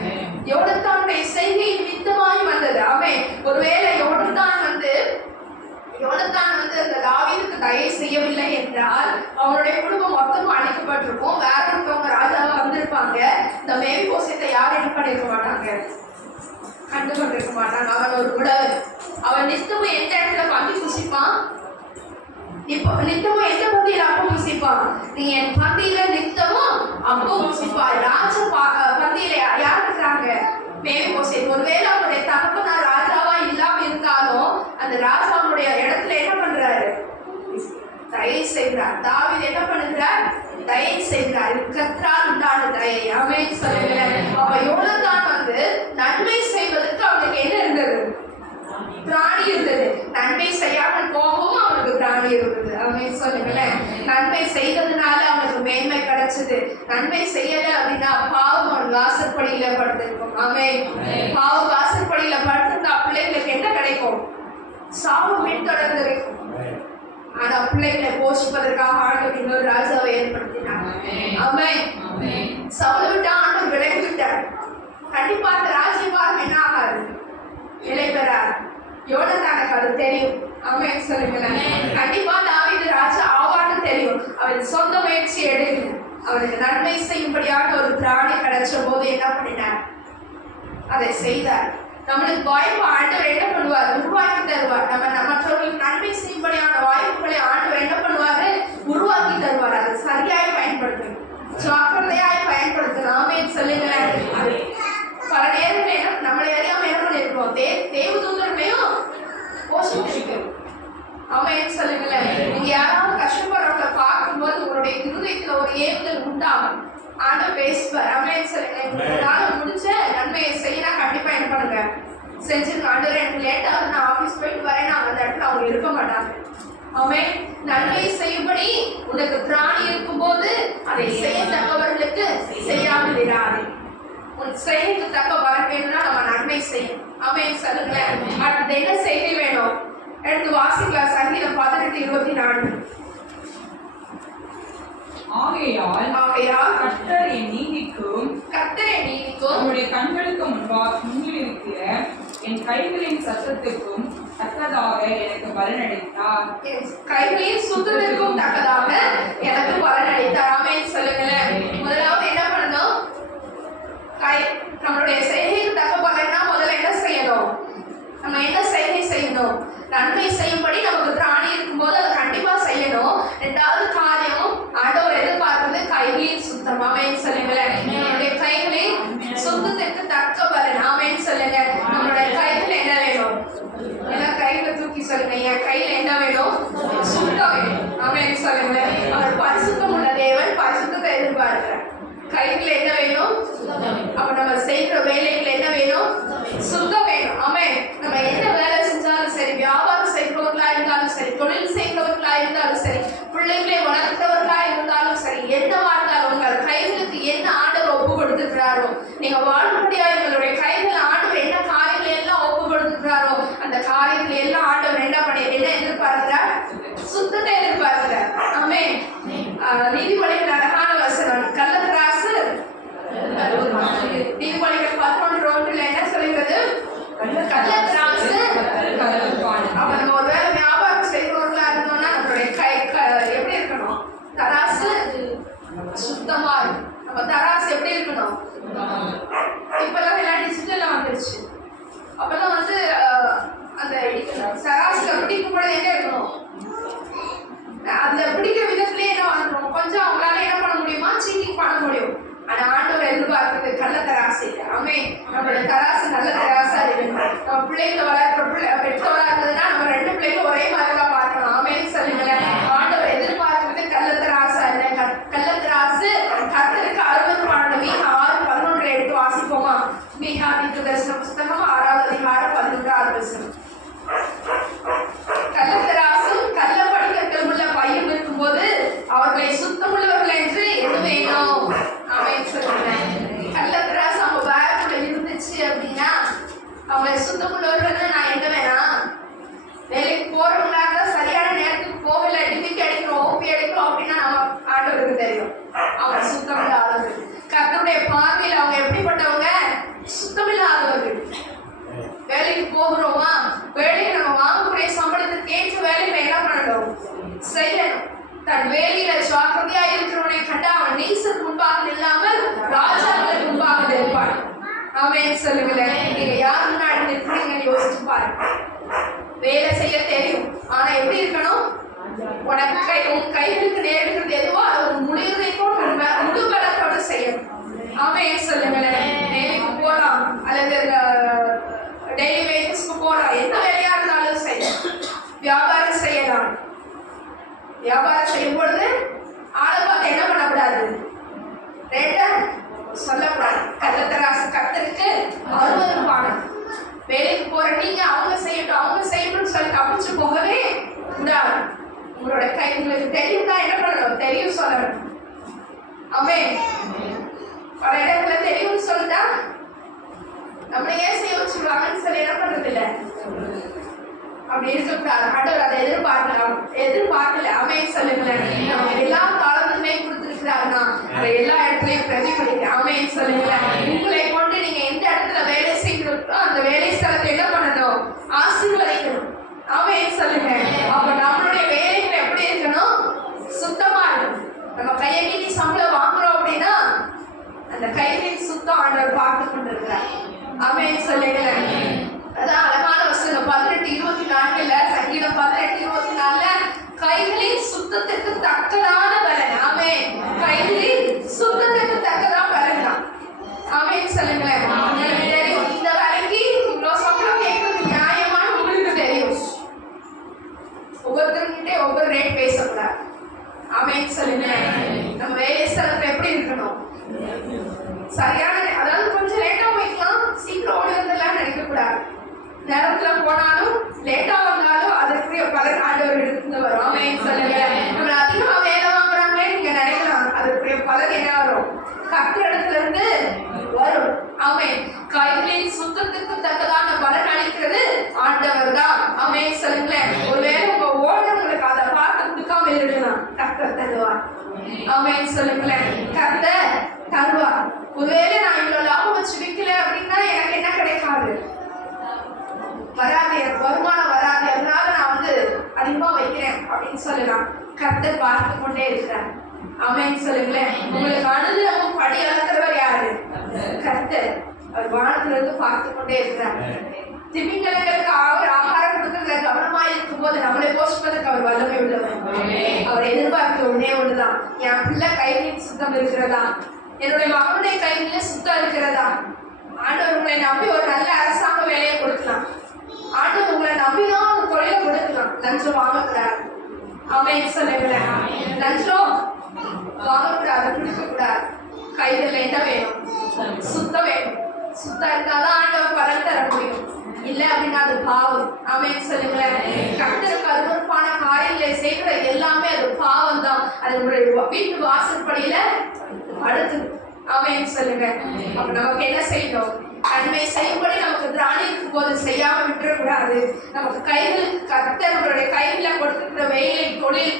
யோனத்தானுடைய செய்கை நிமித்தமாய் வந்தது. ஆமென். ஒருவேளை யோனத்தான் வந்து அந்த தாவீதுக்கு தயவு செய்யவில்லை என்றால் அவனுடைய குடும்பம் மொத்தமா அழிக்கப்பட்டிருக்கும். வேற ஒருத்தவங்க ராஜாவா வந்திருப்பாங்க. இந்த மேவி போசேத்தை யாரும் என்ன பண்ணிருக்க மாட்டாங்க, கண்டுகொண்டிருக்க மாட்டாங்க. அவன் ஒரு உழவர். அவன் நித்தமும் எந்த இடத்துல பந்தி புசிப்பான்? இப்போ நித்தமும் எந்த பந்தியில அப்போ புசிப்பான்? நீ என் பந்தியில நித்தமும் அப்போ புசிப்பா. ராஜ பந்தியில யார் இருக்கிறாங்க? மேவி போசேத். ஒருவேளை அவனுடைய தகப்பனார் ராஜாவா இல்லாம இருந்தாலும் அந்த ராஜாவுடைய இடத்துல என்ன பண்றாரு? தயை செய்கிறார். தாவீது என்ன பண்ணுகிறார்? தயை செய்கிறார். கர்த்தரால் உண்டான தயை. ஆமென் சொல்லுங்களேன். அப்ப யோனத்தான் வந்து நன்மை செய்வதற்கு அவனுக்கு என்ன இருந்தது? பிராணி இருந்தது. நன்மை செய்யாமல் போகவும் அவனுக்கு பிராணி இருந்தது. ஆமென் சொல்லுங்களேன். நன்மை செய்ததுனால அவனுக்கு மேன்மை கிடைச்சது. நன்மை செய்யல அப்படின்னா பாவம் அவன் வாசற்படியில படுத்திருக்கும். ஆமென். பாவம் வாசற்படியில படுத்திருந்தா பிள்ளைங்களுக்கு என்ன கிடைக்கும்? சாபம் பின்தொடர்ந்து இருக்கும். ஆனா பிள்ளைகளை போஷிப்பதற்காக ஆண்டவர் இன்னொரு ராஜாவை ஏற்படுத்தினார். ஆமென். சவுலை விட்டு ஆண்டவர் விலகி விட்டார். கண்டிப்பா அந்த ராஜ்யபாரம் என்ன ஆகாது? நிலை பெறார். யோனத்தானுக்கு அது தெரியும். ஆமென் சொல்லுங்களேன். கண்டிப்பா தாவீது ராஜா ஆவான்னு தெரியும். அவன் சொந்த முயற்சி எடுக்கல. அவனுக்கு நன்மை செய்யும்படியான ஒரு பிராணி கிடைச்ச போது என்ன பண்ணினார்? அதை செய்தார். நம்மளுக்கு வாய்ப்பு ஆண்டவர் என்ன பண்ணுவார்? உருவாக்கி தருவார். நம்ம மற்றவர்களுக்கு நன்மை செய்யும்படியான வாய்ப்புகளை ஆண்டவர் என்ன பண்ணுவாரு? உருவாக்கி தருவார். அதை சரியாய் பயன்படுத்தணும், ஜாக்கிரதையாய் பயன்படுத்தணும். ஆமென் சொல்லுங்களேன். அது பல நேரங்கள் நம்மளை அறியாம என்ன பண்ணிருக்கோம்? தேவதூதர்களையும் போஷிக்கணும். ஆமென் சொல்லுங்களேன். நீங்க யாராவது கஷ்டப்படுறவங்களை பார்க்கும்போது உங்களுடைய இருதயத்துல ஒரு ஏவுதல் உண்டாகும். ஆண்டவர் பேசுவார். ஆமென் சொல்லுங்களேன். உங்களால முடிஞ்ச நன்மையை செய்யலாம். கண்டிப்பா என்ன பண்ணுங்க? செஞ்சிருங்க. ஆண்டவர் எனக்கு லேட் ஆகுது, நான் ஆஃபீஸ் போயிட்டு வரேன், அந்த இடத்துல அவங்க இருக்க மாட்டாங்க. ஆமென். நன்மை செய்யும்படி உனக்கு பிராணி இருக்கும்போது அதை செய்யத்தக்கவர்களுக்கு செய்யாமல் இராதே. உன் செய்கைக்கு தக்க பலன் வேணும்னா நம்ம நன்மை செய்யும். ஆமென் சொல்லுங்களேன். அடுத்து என்ன செய்கை வேணும்? எடுத்து வாசிக்கலாம். சங்கீதம் 18:24. ஆகையால் கர்த்தர் என் நீதிக்கும் உம்முடைய கண்களுக்கு முன்னில் இருக்கிற என் கைகளின் சத்தத்துக்கும் தக்கதாக எனக்கு பலனளித்தார். கைகளின் சுத்தத்திற்கும் தக்கதாக எனக்கு பலனளித்தார். ஆமென் சொல்லுங்களேன். முதலாவது என்ன பண்ணணும்? நம்மளுடைய செய்கைக்கு தக்க பலன்னா முதல்ல என்ன செய்யணும்? நம்ம என்ன செய்கை செய்யணும்? நன்மை செய்யும்படி நமக்கு பிராணி இருக்கும்போது அதை கண்டிப்பா செய்யணும். ரெண்டாவது காரியம் ஆண்டவர் எதிர்பார்க்கிறது கைகளின் சுத்தம். ஆமென் சொல்லுங்களேன். நம்மளுடைய கைகளின் சுத்தத்திற்கு தக்க பலன். ஆமென் சொல்லுங்க. நம்மளுடைய கைகள் என்ன வேணும்? எல்லாம் கையில தூக்கி சொல்லுங்க. என் கையில என்ன வேணும்? சுத்தம் வேணும். ஆமென் சொல்லுங்களேன். அவர் பரிசுத்தம் உள்ள தேவன். பரிசுத்தத்தை எதிர்பார்க்கிறார். கைகள் என்ன வேணும்? அப்ப நம்ம செய்கிற வேலைகள் என்ன வேணும்? சுத்தம் வேணும். ஆமென். நம்ம என்ன வேலை செஞ்சாலும் சரி, வியாபாரம் செய்கிறவர்களா இருந்தாலும் சரி, தொழில் செய்கிறவர்களா இருந்தாலும் சரி, பிள்ளைகளை வளர்க்கிறவர்களா இருந்தாலும் சரி, என்னவா இருந்தாலும் உங்கள் கைகளுக்கு என்ன ஆண்டவர் ஒப்பு கொடுத்துக்கிறாரோ, நீங்க வாழ்க்கையா உங்களுடைய கைகள் ஆண்டவர் என்ன காரியங்களை எல்லாம் ஒப்பு கொடுத்துக்கிறாரோ அந்த காரியங்களை எல்லாம் ஆண்டவர் என்ன எதிர்பார்க்கிறார்? சுத்தத்தை எதிர்பார்க்கிறார். ஆமென். நீதிமொழிகள் அழகான வசனம். கள்ளத்திராசு நீதிமொழிகள் 11:1 என்ன சொல்லுகிறது? கள்ளத்திராசு. அவன் ஒருவேளை வியாபாரம் செய்கிறவர்களா இருந்தோம்னா நம்மளுடைய கை எப்படி இருக்கணும்? தராசு சுத்தமா இருக்கும். நம்ம தராசு எப்படி இருக்கணும்? இப்பெல்லாம் எல்லாம் டிஜிட்டலா வந்துருச்சு. அப்பெல்லாம் வந்து அந்த சராசுல பிடிக்கும் பொழுது என்ன இருக்கணும்? அந்த பிடிக்கிற விதத்திலேயே என்ன பண்ணணும்? கொஞ்சம் அவங்களால என்ன பண்ண முடியுமா? சீட்டிங் பண்ண முடியும். ஆனா ஆண்டவர் எதிர்பார்க்கிறது கள்ள தராசு இல்லை. ஆமென். நம்மளோட தராசு நல்ல தராசா இருக்கணும். நம்ம பிள்ளைகளை வளர்க்கிற பெற்றோரா இருந்ததுன்னா நம்ம 2 பிள்ளைகளும் ஒரே மாதிரி தான் பார்க்கணும். ஆமென் சொல்லுங்களேன். ஆண்டவர் எதிர்பார்க்கிறது கள்ள தராசா இல்லை. கள்ள தராசு கர்த்தருக்கு 60 மீகா 6:11 எடுத்து வாசிப்போமா? மீகா தீர்க்கதரிசன புஸ்தகம் 6வது அதிகாரம் 11வது வசனம். கள்ளத்தராசும் கள்ள படிக்கற்கள் உள்ள பையும் இருக்கும்போது அவர்களை சுத்தமுள்ளவர்கள் என்று எது வேணும்? ஆமென் சொல்லுங்க. ஆமென் சொல்லுங்களேன். நீங்க யார் முன்னாடி நிற்கிறீங்கன்னு யோசிச்சு பாருங்க. வேலை செய்ய தெரியும், ஆனா எப்படி இருக்கணும்? உனக்கு உன் கைகளுக்கு நேரிடுறது எதுவோ அது ஒரு முடிவுரைக்கும் முழு பலத்தோடு செய்யணும். ஆமென் சொல்லுங்களேன். வேலைக்கு போகலாம் அல்லது டெய்லி வேஜஸ்க்கு போகலாம், எந்த வேலையா இருந்தாலும் செய்யலாம். வியாபாரம் செய்யலாம். வியாபாரம் செய்யும் பொழுது ஆளை பார்த்து என்ன பண்ணக்கூடாது? ரேட்டை சொல்லக்கூடாது. கத்தருக்கு 60 பாடம். வேலைக்கு போற நீங்க அவங்க செய்யணும்னு சொல்லி தப்பிச்சு போகவே கூடாது. உங்களோட உங்களுக்கு தெரியும்னா என்ன பண்ணணும்? தெரியும் சொல்லணும். ஆமென். பல இடத்துல தெரியும்னு சொல்லிட்டா நம்மள ஏன் செய்ய வச்சுருவாங்கன்னு சொல்லி என்ன பண்றது இல்லை. அப்படி இருக்கக்கூடாது. ஆண்டவர் அதை எதிர்பார்க்கல. ஆமென் சொல்லுங்களேன். நம்ம எல்லா காலத்துமே கொடுத்துருக்கிறாருன்னா அதை எல்லா இடத்துலயும் பிரதிபலிக்க. ஆமென் சொல்லுங்களேன். உங்களை கொண்டு நீங்க எந்த இடத்துல வேலை செய்கிறோம் அந்த வேலை ஸ்தலத்தை என்ன பண்ணணும்? ஆசீர்வதிக்கணும். ஆமென் சொல்லுங்க. அப்ப நம்மளுடைய வேலைகள் எப்படி இருக்கணும்? சுத்தமா இருக்கணும். நம்ம கையை நீட்டி சம்பளம் வாங்குறோம் அப்படின்னா அந்த கைகளின் சுத்தம் ஆண்டவர் பார்த்து கொண்டிருக்கிறார். ஆமென் சொல்லுங்களேன். அதான் அழகான வசனம் 18:24 சங்கீதம் 18:24 கைகளின் சுத்தத்திற்கு தக்கதான பலன். ஆமென். கைகளின் சுத்தத்திற்கு தக்கதான பலன் தான். ஆமென் சொல்லுங்களேன். உங்களுக்கு தெரியும் இந்த வேலைக்கு இவ்வளவு சம்பளம் கேட்கறது நியாயமானு உங்களுக்கு தெரியும். ஒவ்வொருத்தருக்கிட்டே ஒவ்வொரு ரேட் பேசக்கூடாது. ஆமென் சொல்லுங்களேன். நம்ம வேலை ஸ்தலத்துல எப்படி இருக்கணும்? சரியான, அதாவது கொஞ்சம் லேட்டா போய்க்கலாம், சீக்கிரம் ஓடி வந்துடலாம் நினைக்க கூடாது. நேரத்துல போனாலும் லேட்டா வந்தாலும் அதற்குரிய பலன் ஆண்டவர் எடுத்து வரும். ஆமென் சொல்லுங்களேன். நம்ம அதிகமா வேலை வாங்குறாங்களே நீங்க நினைக்கலாம், அதற்குரிய பலன் என்ன வரும்? கர்த்தரிடத்துல இருந்து வரும். ஆமென். கைகளின் சுத்தத்துக்கு தக்கதான பலன் அளிக்கிறது ஆண்டவர் தான். ஆமென் சொல்லுங்களேன். ஒருவேளை உங்க ஓடுறவங்களுக்கு அதை பார்த்து கொடுக்காம இருக்கலாம், கர்த்தர் தருவார். ஆமென் சொல்லுங்களேன். கர்த்தர் தருவார். ஒருவேளை நான் இவ்வளவு லாபம் வச்சு விற்கல அப்படின்னா எனக்கு என்ன கிடைக்காது? வராது, எனக்கு வருமானம் வராது, அதனால நான் அதிகமா வைக்கிறேன் அப்படின்னு சொல்லலாம். கர்த்தர் பார்த்து கொண்டே இருக்கிறார். ஆமென் சொல்லுங்களேன். உங்களுக்கு அனுதினமும் படி அளக்கிறவர் யாரு? கர்த்தர். அவர் வானத்துல இருந்து பார்த்து கொண்டே இருக்கிறார். திமிங்கலங்களுக்கு அவர் ஆகாரம் கொடுக்கறதுல கவனமா இருக்கும் போது நம்மளை போஷிப்பதற்கு அவர் வல்லமை உள்ளவர். அவர் எதிர்பார்க்க ஒன்னே ஒண்ணுதான், என் பிள்ளை கைகளில் சுத்தம் இருக்கிறதா, என்னுடைய மகனுடைய கைகளில் சுத்தம் இருக்கிறதா. ஆண்டவர் உங்களை நம்பி ஒரு நல்ல அரசாங்க வேலையை கொடுக்கலாம். ஆண்டவர் உங்களை நம்பிதான் ஒரு தொழிலை கொடுக்கலாம். லஞ்சம் வாங்கக்கூடாது. ஆமென் சொல்லுங்களேன். லஞ்சம் வாங்கக்கூடாது, கொடுக்கக்கூடாது. கைகளில் என்ன வேணும்? சுத்தம் வேணும். சுத்தம் இருந்தாதான் ஆண்டவர் பலன் தர முடியும். இல்லை அப்படின்னா அது பாவம். ஆமென் சொல்லுங்களேன். கர்த்தருக்கு அருவருப்பான காரியங்களை செய்கிற எல்லாமே அது பாவம் தான். அது நம்மளுடைய வீட்டு வாசற்படியில அடுத்து. ஆமென் சொல்லுங்க. அப்ப நமக்கு என்ன செய்யணும்? நன்மை செய்யும்படி நமக்கு திராணி இருக்கும் போது செய்யாம விட்டுறக்கூடாது. நமக்கு கைகளுக்கு கர்த்தர் நம்மளுடைய கைகளில் கொடுத்துருக்கிற வேலை, தொழில்,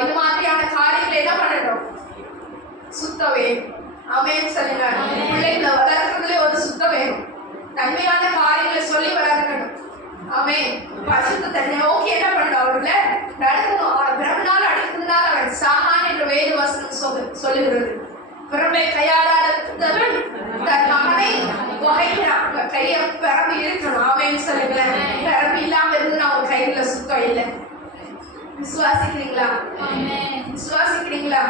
இந்த மாதிரியான காரியங்களை என்ன பண்ணணும்? சுத்தம் வேணும். ஆமென் சொல்லுங்க. பிள்ளைகளை வளர்க்கறதுல ஒரு சுத்தம் வேணும். நன்மையான காரியங்களை சொல்லி வளர்க்கணும். ஆமென். பரிசுத்த நோக்கி என்ன பண்ணணும்? அவர்களை நடக்கணும். அவன் பிரமனால் அடிக்கிறதுனால அவன் சாகான் என்று வேத வசனம் சொல்லுகிறது. பிரமை கையாளாதவன் தன் மகனை வகைக்கிறான். கையை பிறம்பு இருக்கணும். ஆமென் சொல்லுங்களேன். பிறம்பு இல்லாம இருந்து அவன் கையில சுத்தம் இல்லை. விசுவாசிக்கிறீங்களா? விசுவாசிக்கிறீங்களா?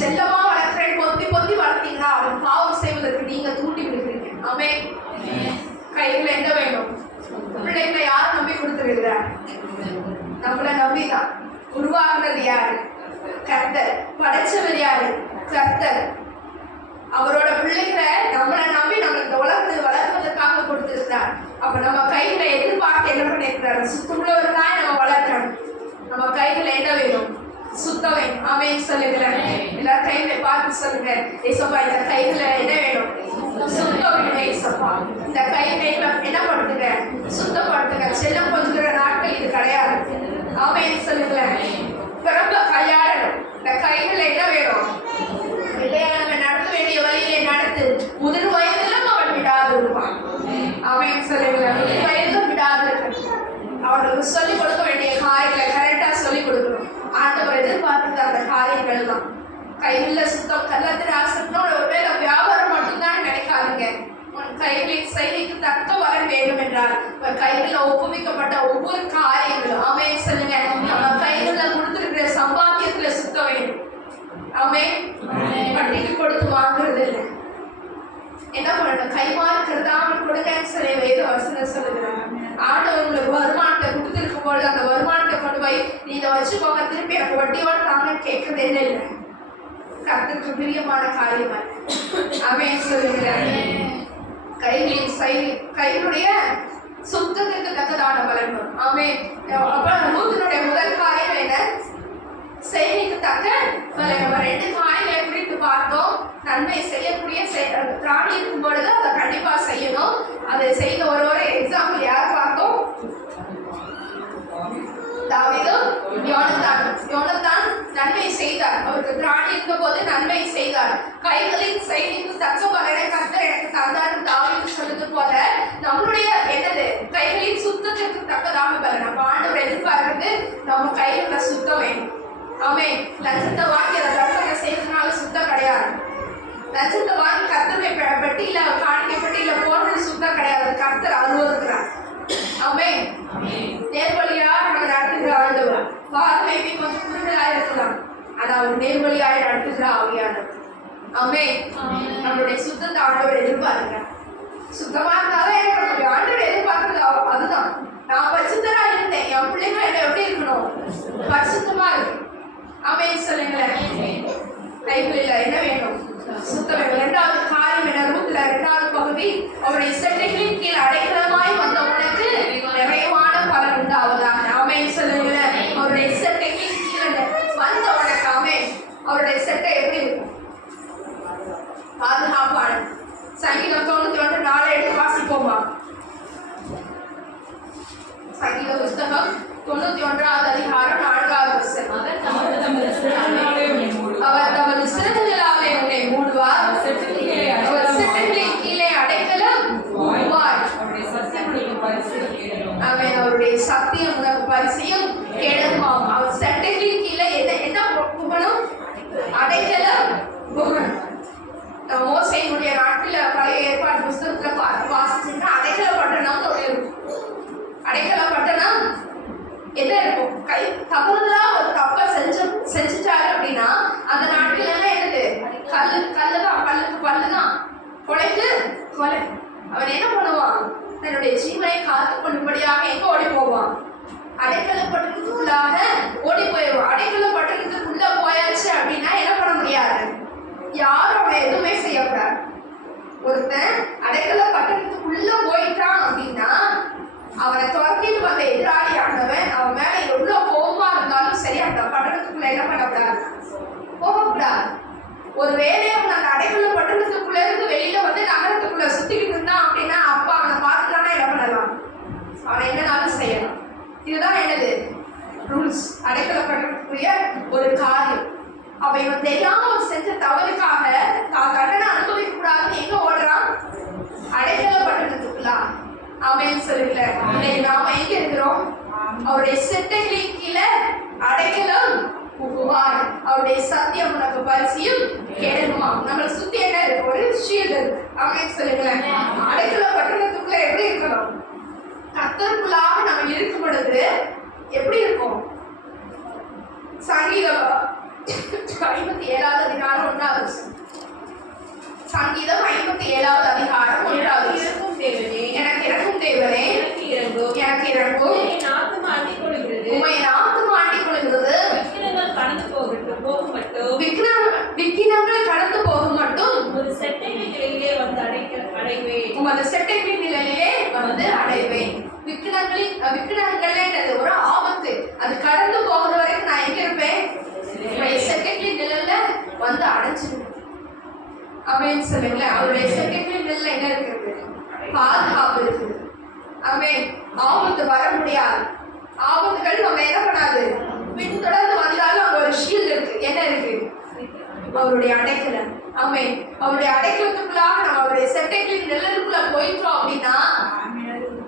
செல்லமா வளர்க்கிறேன் பொத்தி பொத்தி வளர்த்தீங்கன்னா அவன் பாவம் செய்வதற்கு நீங்க தூண்டி விடுகிறீங்க. ஆமென். கையில என்ன வேணும்? பிள்ளைகளை யார் நம்பி கொடுத்துருக்கிறார்? நம்மளை நம்பிதான். உருவாக்குறது யாரு? கர்த்தர். படைச்சவர் யாரு? கர்த்தர். அவரோட பிள்ளைகளை நம்மளை நம்பி நம்ம இந்த உலகத்தை வளர்ப்பதற்காக கொடுத்திருக்கிறார். அப்ப நம்ம கைகளை எதிர்பார்த்து என்ன பண்ணிருக்கிறார்? சுத்தமுள்ளவர்களாய் நம்ம வளர்க்கணும். நம்ம கைகளை என்ன வேணும்? சுத்தம் வேணும். ஆமென் சொல்லுங்களேன். எல்லாரும் கைகளை பார்த்து சொல்லுங்க, ஏசப்பா இந்த கைகளை என்ன வேணும்? சுத்தம் வேணும். ஏசப்பா இந்த கைகளை என்ன படுத்துங்க? சுத்தப்படுத்துங்க. செல்லம் கொஞ்சுகிற நாட்கள் இது கிடையாது. ஆமென் சொல்லுங்களேன். பிறப்ப கையாளணும். இந்த கைகளை என்ன வேணும்? நம்ம நடத்த வேண்டிய வழியிலே நடத்து. முதிர் வயதிலும் அவன் விடாது இருப்பான். ஆமென் சொல்லுங்களேன். முதிர் வயதிலும் விடாது இருக்கணும். அவர்களுக்கு சொல்லிக் கொடுக்க வேண்டிய காரியங்களை கரெக்டா சொல்லிக் கொடுக்கணும். ஆண்டவர் எதிர்பார்த்து அந்த காரியங்கள் தான். கையில சுத்தம் கள்ளத்தின் ஆசனோட ஒருவேளை வியாபாரம் மட்டும்தான் நினைக்காதீங்க. உன் கைகளின் செயலுக்கு தக்க வர வேண்டும் என்றார். கைகளில் ஒப்புவிக்கப்பட்ட ஒவ்வொரு காரியங்களும் ஆமென் சொல்லுங்க. நம்ம கைகளில் கொடுத்திருக்கிற சம்பாத்தியத்துல சுத்த வேண்டும். ஆமென். வட்டிக்கு கொடுத்து வாங்குறது இல்லை. என்ன பண்ணணும்? கைமாறுக்கிறதா கொடுங்கன்னு சொல்லி வேத வசனம் சொல்லுகிறாங்க. ஆண்டவர் உங்களுக்கு வருமானத்தை கொடுத்துருக்கும் பொழுது அந்த வருமானத்தை கொண்டு போய் நீ இதை வச்சுக்கோங்க, திருப்பி எனக்கு வட்டியோட தாங்கன்னு கேட்கறது என்ன இல்லை. கர்த்தருக்கு பிரியமான காரியம் அல்ல. ஆமென் சொல்லுகிறாங்க. கைகளின் செயல் கையினுடைய சுத்தத்திற்கு தக்கதான பலன். ஆமென். அப்ப ரூத்தினுடைய முதல் காரியம் என்ன? செயலுக்கு தக்க பலன். நம்ம 2 காரியங்களை குறித்து பார்த்தோம். நன்மை செய்யக்கூடிய பிராணி இருக்கும் பொழுது அதை கண்டிப்பா செய்யணும். அதை செய்த ஒரு எக்ஸாம்பிள் யார் பார்த்தோம்? தாவீதும் யோனத்தான் நன்மை செய்தார். அவருக்கு பிராணி இருந்த போது நன்மை செய்தார். கைகளின் செயலுக்கு தக்க பலனை கர்த்தர் எனக்கு தந்தார் தாவீது சொல்லுது போல நம்மளுடைய என்னது கைகளின் சுத்தத்திற்கு தக்கதாக பலன். நம்ம ஆண்டவர் எதிர்பார்க்கிறது நம்ம கைகளை சுத்த வேண்டும். ஆமென். லஞ்சத்தை வாங்கி அதை தர்மத்தை செய்யறதுனால சுத்தம் கிடையாது. லஞ்சத்தை வாங்கி கர்த்தருடைய பெட்டியில காணிக்கை பெட்டியில போடுறது சுத்தம் கிடையாது. கர்த்தர் அருவருக்கிறார். ஆமென். நேர்வழியா நம்ம நடத்துகிற ஆண்டவர். பார்வை கொஞ்சம் குருடலா இருக்கலாம், அதாவது நேர்வழியாய் நடத்துகிற ஆவியானவர். ஆமென். நம்மளுடைய சுத்தத்தை ஆண்டவர் எதிர்பார்க்கிறார். சுத்தமா இருந்தாலும் எனக்கு ஆண்டவர் எதிர்பார்க்கிறது அதுதான். நான் பரிசுத்தரா இருந்தேன், என் பிள்ளைங்க என்ன எப்படி இருக்கணும்? பரிசுத்தமா இருக்கு. ஆமென் சொல்லுங்களேன். கைகளில் என்ன வேணும்? சுத்தம் வேணும். 2வது காரியம் என்ன? ரூத்ல 2வது பகுதி அவருடைய செட்டைகளின் கீழ் அடைக்கலமாய் வந்த உனக்கு நிறைவான பலன் உண்டாவதாக. ஆமென் சொல்லுங்களேன். அவருடைய செட்டைகளின் கீழ் வந்த உனக்கு ஆமென். அவருடைய செட்டை எப்படி இருக்கும்? பாதுகாப்பான. சங்கீதம் 91:4 எடுத்து வாசிப்போமா? சங்கீத புஸ்தகம் 91வது அதிகாரம் 4வது வசனம். அவர் தமது சிறகுகளாலே உன்னை மூடுவார், அவர் செட்டைகளின் கீழே அடைக்கலம் புகுவார். ஆமென். அவருடைய சத்தியம் உனக்கு பரிசையும் கேடகமாகும். அவர் செட்டைகளின் கீழே என்ன புகணும்? அடைக்கலம் புகணும். மோசேயினுடைய நாட்டில் பழைய ஏற்பாடு புஸ்தகத்துல வாசிச்சுன்னா அடைக்கல பட்டணம் இருக்கும். அடைக்கல பட்டணம் என்ன இருக்கும்? தவறுதலா ஒரு தப்பை செஞ்சுட்டாரு அப்படின்னா அந்த நாட்டில எல்லாம் என்னது? கல்லுதான், பல்லுதான், கொலைக்கு கொலை. அவன் என்ன பண்ணுவான்? தன்னுடைய ஜீவனை காத்து கொள்ளும்படியாக எங்க ஓடி போவான்? அடைக்கல பட்டணத்துக்குள்ளாக ஓடி போயிடுவான். அடைக்கல பட்டணத்துக்குள்ள போயாச்சு அப்படின்னா என்ன பண்ண முடியாது? யாரும் அவனை எதுவுமே செய்யக்கூடாது. ஒருத்தன் அடைக்கல பட்டணத்துக்குள்ள போயிட்டான் அப்படின்னா அவனை துரத்திட்டு வந்த எதிராளி ஆனவன் அவன் மேல எவ்வளவு கோபமா இருந்தாலும் சரி அந்த பட்டணத்துக்குள்ள என்ன பண்ணக்கூடாது? போகக்கூடாது. ஒரு வேலையை அவன் அந்த அடைக்கல பட்டணத்துக்குள்ள இருந்து வெளியில வந்து நகரத்துக்குள்ள சுத்திக்கிட்டு இருந்தான் அப்படின்னா அப்பா அவனை பார்த்துட்டானா என்ன பண்ணலாம்? அவனை என்னன்னாலும் செய்யலாம். இதுதான் என்னது? ரூல்ஸ். அடைக்கல பட்டணத்துக்குரிய ஒரு காரியம். அவ இவன் தெரியாம செஞ்ச தவறுக்காக தான் தண்டனை அனுபவிக்க கூடாதுன்னு எங்க ஓடுறான்? அடைக்கல பட்டணத்துக்குள்ளா. ஆமென் சொல்லுங்கள. நாம எங்க இருக்கிறோம்? அவருடைய செட்டைகளின் கீழே அடைக்கலம் புகுவார். அவருடைய சத்தியம் உனக்கு பரிசையும் கேடகமா. நம்மளை சுத்தி என்ன இருக்கு? ஒரு ஷீல்டு இருக்கு. ஆமென் சொல்லுங்களேன். அடைக்கல பட்டணத்துக்குள்ள எப்படி இருக்கணும்? கர்த்தருக்குள்ளாக நம்ம இருக்கும் பொழுது எப்படி இருக்கும்? சங்கீதம் 57வது அதிகாரம் 1வது. சங்கீதம் 57வது அதிகாரம் 1வது. எனக்கு இறக்கும் தேவனே, எனக்கு இறங்கும். உம்மை நாக்கு மாட்டிக் கொள்கிறது. விக்கிரங்கள் கடந்து போகும் மட்டும் ஒரு செட்டைகளின் நிலையிலே வந்து அடைவேன். உமது செட்டைகளின் நிலையிலே வந்து அடைவேன். விக்கிரங்கள் ஒரு ஆபத்து. அது கடந்து போகிற வரைக்கும் நான் எங்க இருப்பேன்? செட்டைகளின் நிலையில வந்து அடைச்சிருவேன். ஆமென் சொல்லுங்களேன். அவருடைய செட்டைகளின் நிலையில என்ன இருக்கிறது? பாதுகாப்பு இருக்குது. ஆமென். ஆபத்து வர முடியாது. ஆபத்துகள் நம்ம என்ன பண்ணாது? பின்தொடர்ந்து வந்தாலும் அங்க ஒரு ஷீல்டு இருக்கு. என்ன இருக்கு? அவருடைய அடைக்கலம். ஆமென். அவருடைய அடைக்கலத்துக்குள்ளாக நம்ம அவருடைய செட்டைகளின் நிழலுக்குள்ள போயிட்டோம் அப்படின்னா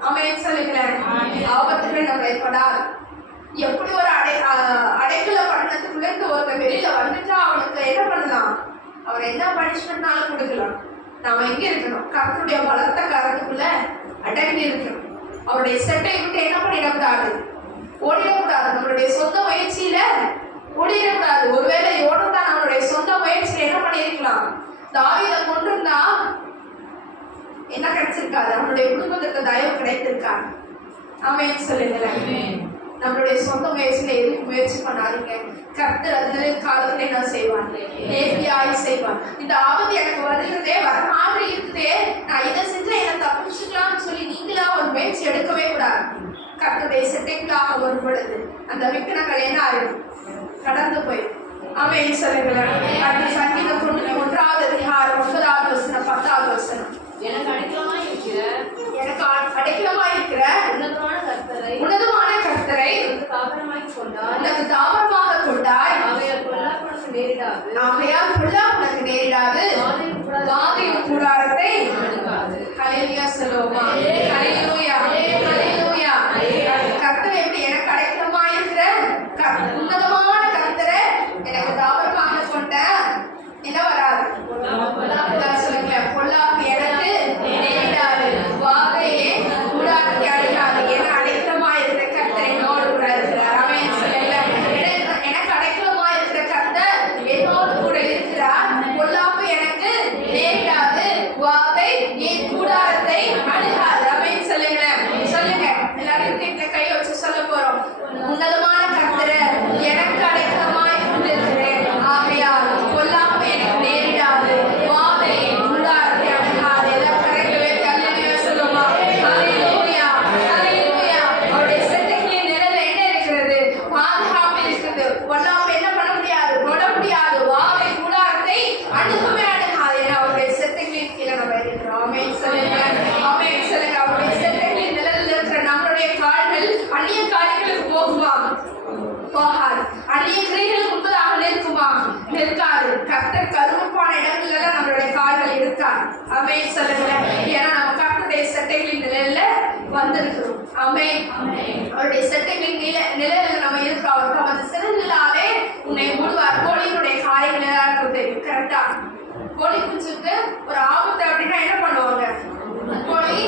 ஆமென் சொல்லுங்களேன். ஆபத்துகள் நம்ம ஏற்படாது. எப்படி ஒரு அடைக்கல பட்டணத்துக்குள்ள இருந்து ஒருத்தர் வெளியில வந்துட்டா அவனுக்கு என்ன பண்ணலாம்? அவர் என்ன பனிஷ்மெண்ட்னாலும் கொடுக்கலாம். நாம எங்க இருக்கணும்? கர்த்தருடைய பலத்த கரத்துக்குள்ள அடங்கி இருக்கணும். அவருடைய செட்டை விட்டு என்ன பண்ணிடக்கூடாது? ஓடிடக்கூடாது. நம்மளுடைய சொந்த முயற்சியில ஓடிடக்கூடாது. ஒருவேளை யோனத்தான் அவருடைய சொந்த முயற்சியில என்ன பண்ணிருக்கலாம்? தாவீதை கொண்டிருந்தா என்ன கிடைச்சிருக்காது? அவனுடைய குடும்பத்துக்கு தயவு கிடைத்திருக்காது. ஆமென் சொல்லுங்களேன். நம்மளுடைய சொந்த முயற்சியில எதுக்கு முயற்சி பண்ணாதீங்க. கர்த்தர் அது காலத்துல என்ன செய்வான்? நேர்த்தியாய் செய்வான். இந்த ஆபத்து எனக்கு வருகிறதே, வர மாதிரி இருக்குதே, நான் இதை செஞ்சா என்ன தப்பிச்சுக்கலாம்னு சொல்லி நீங்களா ஒரு முயற்சி எடுக்கவே கூடாது. கர்த்தருடைய செட்டைகளாக வரும் பொழுது அந்த விக்கனங்கள் என்ன ஆயிடும்? கடந்து போயிடும். ஆமென் சொல்லுங்களேன். அடுத்த சங்கீதம் 91வது அதிகாரம் 9வது வசனம் 10வது வசனம். எனக்கு அடைக்கலமாய் இருக்கிற உன்னதமான கர்த்தரை உனக்கு தாபரமாக கொண்டாய். ஆகையால் பொல்லாப்பு உனக்கு நேரிடாது. வாதையின் கூடாரத்தை அணுகாது. ஹல்லேலூயா சொல்லுவோமா? ஹல்லேலூயா, ஹல்லேலூயா. கர்த்தர் எப்படி எனக்கு அடைக்கலமாய் இருக்கிற உன்னதமான கர்த்தரை எனக்கு தாபரமாக கொண்ட என்ன வராது? சொல்லுங்க. பொல்லாப்பு எனக்கு நேரிடாது. வாதையே கூடாரத்தை அணுகாது. என்ன அடைக்கலமாய் இருக்கிற கர்த்தர் என்னோடு கூட இருக்கிறார். ஆமென் சொல்லுங்க. எனக்கு அடைக்கலமாய் இருக்கிற கர்த்தர் என்னோடு கூட இருக்கிறார். பொல்லாப்பு எனக்கு நேரிடாது. வாதை என் கூடாரத்தை அணுகாது. ஆமென் சொல்லுங்க. சொல்லுங்க. எல்லாரும் கிட்ட கை வச்சு சொல்ல போறோம். உன்னதமான கர்த்தரை எனக்கு அடைக்கலமாய் கொண்டிருக்கிறேன். ஆகையால் பொல்லாப்பு எனக்கு நேரிடாது. வாதை என் கூடாரத்தை அணுகாது. எல்லாம் கரைக்கவே ஹல்லேலூயா சொல்லுமா? ஹல்லேலூயா, ஹல்லேலூயா. அவருடைய செட்டைகளின் நிழல்ல என்ன இருக்கிறது? பாதுகாப்பு இருக்கிறது. பொல்லாப்பு என்ன பண்ண முடியாது? தொட முடியாது. வாதை கூடாரத்தை அணுகவே அணுகாது. ஏன்னா அவருடைய செட்டைகளின் கீழே நம்ம இருக்கிறோம். ஆமென் சொல்லுங்க. ஆமென் சொல்லுங்க. அவருடைய செட்டைகளின் நிழல்ல இருக்கிற நம்மளுடைய கால்கள் அந்நிய காரியங்களுக்கு போகுமா? போகாது. அந்நிய கிரியைகளுக்கு முன்பதாக நிற்குமா? நிற்காது. கர்த்தர் கருவப்பான இடங்கள்ல நம்மளுடைய கால்கள் இருக்காது. ஆமென் சொல்லுங்க. ஏன்னா நம்ம கர்த்தருடைய செட்டைகளின் நிழல்ல வந்திருக்கிறோம். ஆமென். அவருடைய செட்டைகளின் நிழல்ல நம்ம இருக்கிறோம். அவர் தமது சிறகுகளாலே உன்னை மூடுவார். கோழியினுடைய காரியங்கள் எல்லாருக்கும் தெரியும். கரெக்டா? கோழி குஞ்சுக்கு ஒரு ஆபத்து அப்படின்னா என்ன பண்ணுவாங்க? கோழி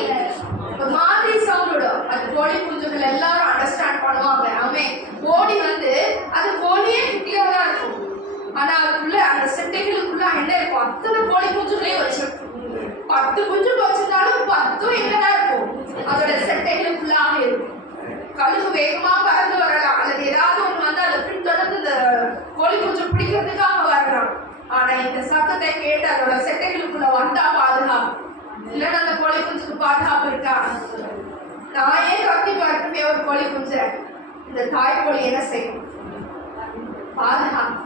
ஒரு மாதிரி சவுண்ட் விடும். அது கோழி குஞ்சுகள் எல்லாரும் அண்டர்ஸ்டாண்ட் பண்ணுவாங்க. ஆமென். கோழி வந்து அது கோழியே குட்டியா தான் இருக்கும். ஆனா அதுக்குள்ள அந்த செட்டைகளுக்குள்ள என்ன இருக்கும்? அத்தனை கோழி குஞ்சுகளையும் வச்சிருக்கும். 10 குஞ்சு வச்சிருந்தாலும் 10 எங்கதான் இருக்கும்? அதோட செட்டைகளுக்குள்ளாக இருக்கும். கழுகு வேகமா பறந்து வரலாம், அல்லது ஏதாவது ஒண்ணு வந்து அதை பின்தொடர்ந்து இந்த கோழி குஞ்சு பிடிக்கிறதுக்காக வரலாம். ஆனா இந்த சத்தத்தை கேட்டு அதோட செட்டைகளுக்குள்ள வந்தா பாதுகாப்பு. இல்லைன்னா அந்த கோழி குஞ்சுக்கு பாதுகாப்பு இருக்கா? நாயே கத்தி பார்க்கவே ஒரு கோழி குஞ்சு, இந்த தாய் கோழி என்ன செய்யும்? பாதுகாப்பு.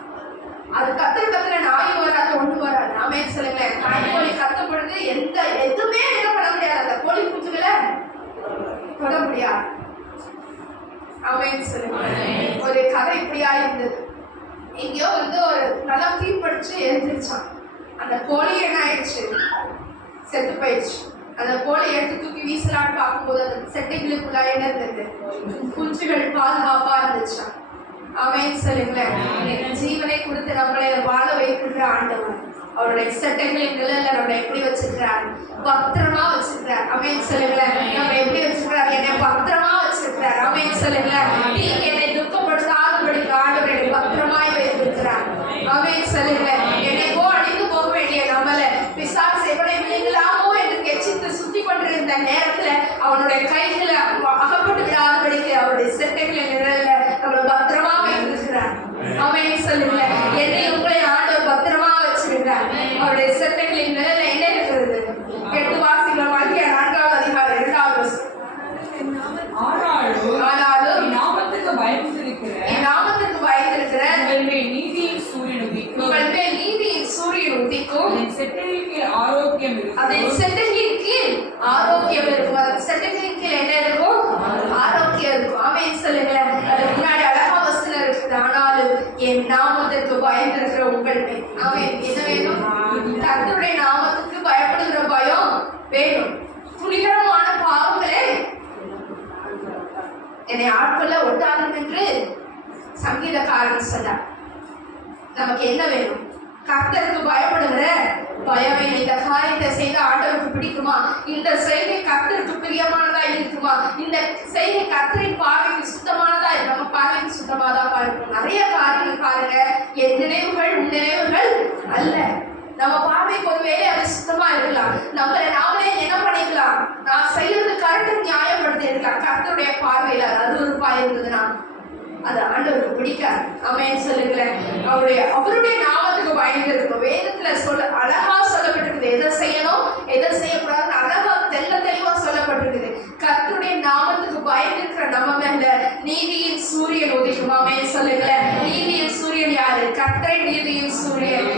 அது கத்துற நாய் வராது, ஒண்ணு வராது. ஆமென் சொல்லுங்க. தாய் கோழி கத்தும் பொழுது எதுவுமே என்ன பண்ண முடியாது. அந்த கோழி குஞ்சுகளை தொட முடியாது. ஆமென் சொல்லுங்க. ஒரு கதை இப்படியா இருந்தது. எங்கேயோ வந்து ஒரு நல்லா தீப்படிச்சு எரிஞ்சிருச்சான். அந்த கோழி என்ன ஆயிடுச்சு? செத்து போயிடுச்சு. அந்த கோழி எடுத்து தூக்கி வீசலான்னு பார்க்கும்போது அந்த செட்டைகளுக்குள்ள என்ன இருந்தது? குஞ்சுகள் பாதுகாப்பா இருந்துச்சான். ஆமென் சொல்லுங்களேன். ஜீவனை கொடுத்து நம்மளை வாழ வைக்கிற ஆண்டவர் அவருடைய செட்டைகளின் நிழல்ல நம்மளை எப்படி வச்சிருக்கிறார்? பத்திரமா வச்சிருக்கிறார். ஆமென் சொல்லுங்களேன். நம்ம எப்படி வச்சிருக்கிறார்? என்னை பத்திரமா வச்சிருக்கிறார். ஆமென் சொல்லுங்களேன். நீங்க என்னை துக்கப்படுத்தாதபடிக்கு ஆண்டவர் என்னை பத்திரமாய் வைத்திருக்கிறார். ஆமென் சொல்லுங்களேன். என்னைக்கோ அழிந்து போக வேண்டிய நம்மளை பிசாசு எவனை விழுங்கலாமோ என்று கெச்சித்து சுத்தி கொண்டிருந்த நேரத்துல அவனுடைய கைகளை அகப்பட்டு விடாதபடிக்கு அவருடைய செட்டைகளின் நிழல்ல நம்மளை பத்திரமா வைத்திருக்கிறார். ஆமென் சொல்லுங்களேன். என்னை உங்களை ஆண்டவர் பத்திரமா வச்சிருக்கிறார். அவருடைய செட்டைகளின் நிழல்ல என்ன இருக்கிறது? 8 வாசிக்கிறோம். 4வது அதிகாரம் 2வது வசனம். ஆனாலும் என் நாமத்துக்கு பயந்திருக்கிற உங்கள் மேல் நீதியின் சூரியன் உதிக்கும். அதன் செட்டைகளின் கீழ் ஆரோக்கியம் இருக்கும். அதன் செட்டைகளின் கீழ் என்ன இருக்கும்? ஆரோக்கியம் இருக்கும். ஆமென் சொல்லுங்களேன். அது முன்னாடி அழகா வசனம் இருக்குது. ஆனாலும் என் நாமத்திற்கு பயந்திருக்கிற உங்கள் மேல். ஆமென். என்ன வேணும்? கர்த்தருடைய நாமத்துக்கு பயப்படுகிற பயம் வேணும். துணிகரமான பாவங்களே என்னை ஆட்கொள்ள ஒட்டாதும் என்று சங்கீதக்காரன் சொன்னார். நமக்கு என்ன வேணும்? கர்த்தருக்கு பயப்படுகிற பயமே இல்லை. இந்த காரியத்தை செய்த ஆண்டவருக்கு பிடிக்குமா? இந்த செய்கை கர்த்தருக்கு பிரியமானதா இருக்குமா? இந்த செய்கை கர்த்தரின் பார்வைக்கு சுத்தமானதா இருக்கு? நம்ம பார்வைக்கு சுத்தமாதான் இருக்கும். நிறைய காரியங்கள் பாருங்க, என் நினைவுகள் உன் நினைவுகள் அல்ல. நம்ம பார்வைக்கு ஒருவேளை அது சுத்தமா இருக்கலாம், நம்மளை நாமளே என்ன பண்ணிக்கலாம், நான் செய்யறது கரெக்ட் நியாயப்படுத்தி இருக்கலாம். கர்த்தருடைய பார்வையில அது ஒரு பாய் இருந்ததுன்னா அது ஆண்டவருக்கு பிடிக்காது. ஆமென் சொல்லுங்களேன். அவருடைய நாமத்துக்கு பயந்து இருக்கணும். வேதத்துல அழகா சொல்லப்பட்டிருக்குது, எதை செய்யணும் எதை செய்யக்கூடாதுன்னு அழகா தெளிவா சொல்லப்பட்டிருக்குது. கர்த்தருடைய நாமத்துக்கு பயந்து இருக்கிற நம்ம மேல நீதியின் சூரியன் உதிக்கும். ஆமென் சொல்லுங்களேன். நீதியின் சூரியன் யாரு? கர்த்தரை நீதியின் சூரியன்.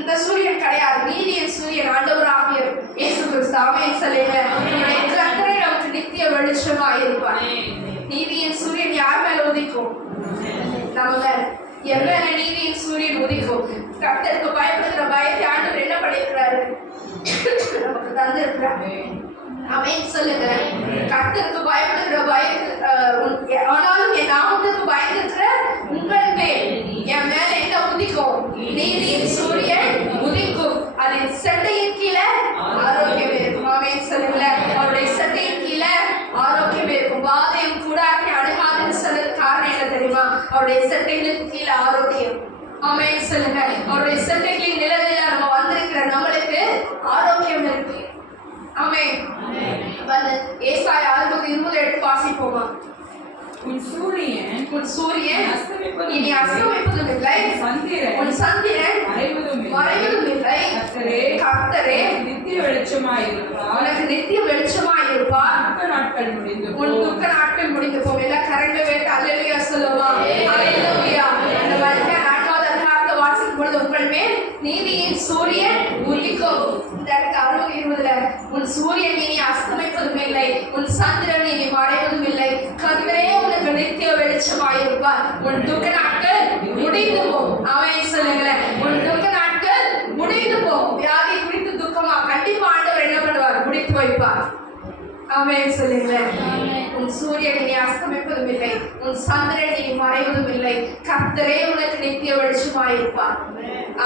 இந்த சூரியன் கிடையாது, நீதியின் சூரியன் ஆண்டவராகிய இயேசு கிறிஸ்து. ஆமென் சொல்லுங்களேன். கர்த்தரை நமக்கு நித்திய வெளிச்சமா இருப்பார். நீதியின் சூரியன் யார் மேல உதிக்கும்? நம்ம மேல. என் மேல நீதியின் சூரியன் உதிக்கும். கர்த்தருக்கு பயப்படுகிற பயத்தை ஆண்டவர் என்ன பண்ணிருக்கிறாரு? நமக்கு தந்திருக்கிறார். ஆமென் சொல்லுங்க. கர்த்தருக்கு பயப்படுகிற ஆனாலும் என் நாமத்துக்கு பயந்துக்கிற உங்கள் மேல் என் மேல என்ன உதிக்கும்? நீதியின் சூரியன் உதிக்கும். அதன் சட்டையின் கீழே ஆரோக்கியம் இருக்கும். ஆமென் சொல்லுங்களேன். அவருடைய சட்டையின் கீழே ஆரோக்கியம் இருக்கும். வாதையும் கூடாக்கி அணுகாதுன்னு சொன்னது காரணம் என்ன தெரியுமா? அவருடைய சட்டைகளுக்கு கீழே ஆரோக்கியம். ஆமென் சொல்லுங்க. அவருடைய சட்டைகளின் நிழலில் நம்ம வந்திருக்கிற நம்மளுக்கு ஆரோக்கியம் இருக்கு. ஆமென். ஏசாயா 60:20 எடுத்து வாசிப்போமா? உன் சூரியன் இனி அஸ்தமிப்பதும் இல்லை, உன் சந்திரன் மறைவதும் இல்லை. கர்த்தரே நித்திய வெளிச்சமாயிருப்பார். உனக்கு நித்திய வெளிச்சமாயிருப்பார். உன் துக்க நாட்கள் முடிந்து போகும். எல்லாம் கரண்ட் வேட்டு அல்லேலூயா சொல்லுமா? அல்லேலூயா. இந்த வசனம் 4வது அதிகாரத்தை வாசிக்கும் பொழுது உங்கள் மேல் நீதியின் சூரியன் உதிக்கும். இந்த 60:20 உன் சூரியன் இனி அஸ்தமிப்பதும் இல்லை, உன் சந்திரன் இனி மறைவதும் இல்லை. கர்த்தரே உனக்கு நித்திய வெளிச்சமாயிருப்பார். உன் துக்க நாட்கள் முடிந்து போகும். ஆமென் சொல்லுங்களேன். உன் துக்க நாட்கள் முடிந்து போகும். வியாதி குறித்து துக்கமா? கண்டிப்பா ஆண்டவர் என்ன பண்ணுவார்? முடித்து வைப்பார். ஆமென் சொல்லுங்களேன். உன் சூரியன் இனி அஸ்தமிப்பதும் இல்லை, உன் சந்திரன் இனி மறைவதும் இல்லை. கர்த்தரே உனக்கு நித்திய வெளிச்சமாயிருப்பார்.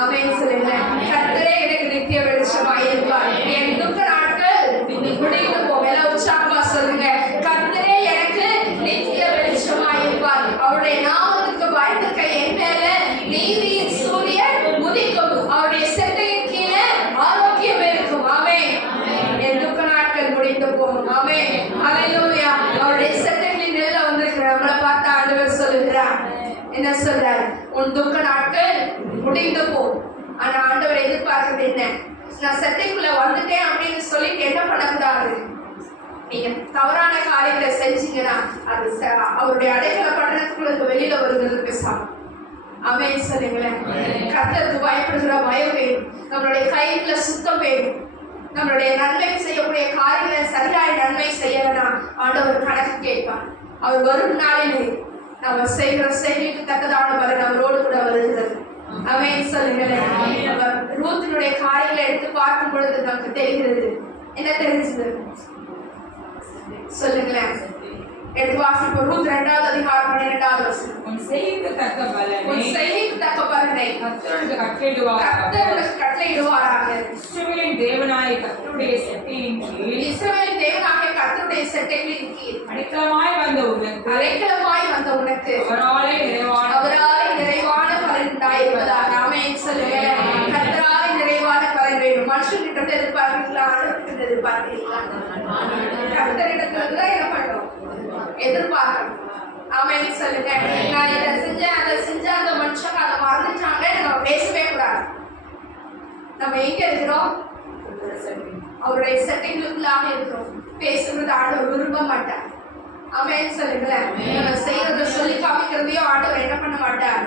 ஆமென் சொல்லுங்களேன். கர்த்தரே எனக்கு நித்திய வெளிச்சமாயிருப்பார். என் துக்க நாட்கள் முடிந்து போகும். எல்லாம் உற்சாகமா சொல்லுங்க. கர்த்தரே எனக்கு நித்திய வெளிச்சமாயிருப்பார். அவருடைய நாமத்துக்கு பயந்துக்க என் மேல நீதியின் சூரியன் உதிக்கும். அவருடைய செட்டையின் கீழே ஆரோக்கியம் இருக்கும். ஆமென். என் துக்க நாட்கள் முடிந்து போகும். ஆமென். அல்லேலூயா. அவருடைய செட்டைகளின் நிழல்ல வந்திருக்கிற நம்மளை பார்த்து ஆண்டவர் சொல்லுகிறார். என்ன சொல்றார்? உன் துக்க நாட்கள் முடிந்து போகும். ஆனா ஆண்டவர் எதிர்பார்க்கிறது என்ன? நான் செட்டைக்குள்ள வந்துட்டேன் அப்படின்னு சொல்லிட்டு என்ன பண்ணக்கூடாது? நீங்க தவறான காரியத்தை செஞ்சீங்கன்னா அது அவருடைய அடைக்கல பட்டணத்துக்குள்ள வெளியில வருவதற்கு சமம். ஆமென் சொல்லுங்களேன். கர்த்தருக்கு பயப்படுகிற பயம் வேணும். நம்மளுடைய கைக்குள்ள சுத்தம் வேணும். நம்மளுடைய நன்மை செய்யக்கூடிய காரியங்களை சரியாய் நன்மை செய்யலன்னா ஆண்டவர் கணக்கு கேட்பார். அவர் வரும் நாளிலே நம்ம செய்கிற செய்திக்கு தக்கதான பலன் அவரோடு கூட வருகிறது. ஆமென் சொல்லுங்களேன். ரூத்தினுடைய காரியங்களை எடுத்து பார்க்கும் பொழுது நமக்கு தெரிகிறது. என்ன தெரிஞ்சது சொல்லுங்களேன். எடுத்து வாசிப்போம். ரூத் 2வது அதிகாரம் 12வது வசனம். உன் செய்திக்கு தக்க பலனை கர்த்தர் உனக்கு கட்டளையிடுவாராக. இஸ்ரவேலின் தேவனாகிய கர்த்தருடைய சட்டையின் கீழ் அடைக்கலமாய் வந்த உனக்கு அவராலே நிறைவான பலன் உண்டாயிருப்பதாக. ஆமென் சொல்லுங்கள். கர்த்தராலே நிறைவான பலன் வேணும். மனுஷன்கிட்ட எதிர்பார்க்கிறீங்களா? ஆண்டவர்கிட்ட எதிர்பார்க்கிறீங்களா? கர்த்தரிடத்துல என்ன பண்ணணும்? எதிர்பார்க்கணும். ஆமென் சொல்லுங்க. நான் இதை செஞ்சேன் அதை செஞ்சேன், அந்த மனுஷங்க அதை மறந்துட்டாங்க, நம்ம பேசவே கூடாது. நம்ம எங்க இருக்கிறோம்? அவருடைய சட்டைகளுக்குள்ளாக இருக்கிறோம். பேசுறது ஆண்டவர் விரும்ப மாட்டார். ஆமென் சொல்லுங்களேன். நம்ம செய்யறத சொல்லி காமிக்கிறதையும் ஆண்டவர் என்ன பண்ண மாட்டார்?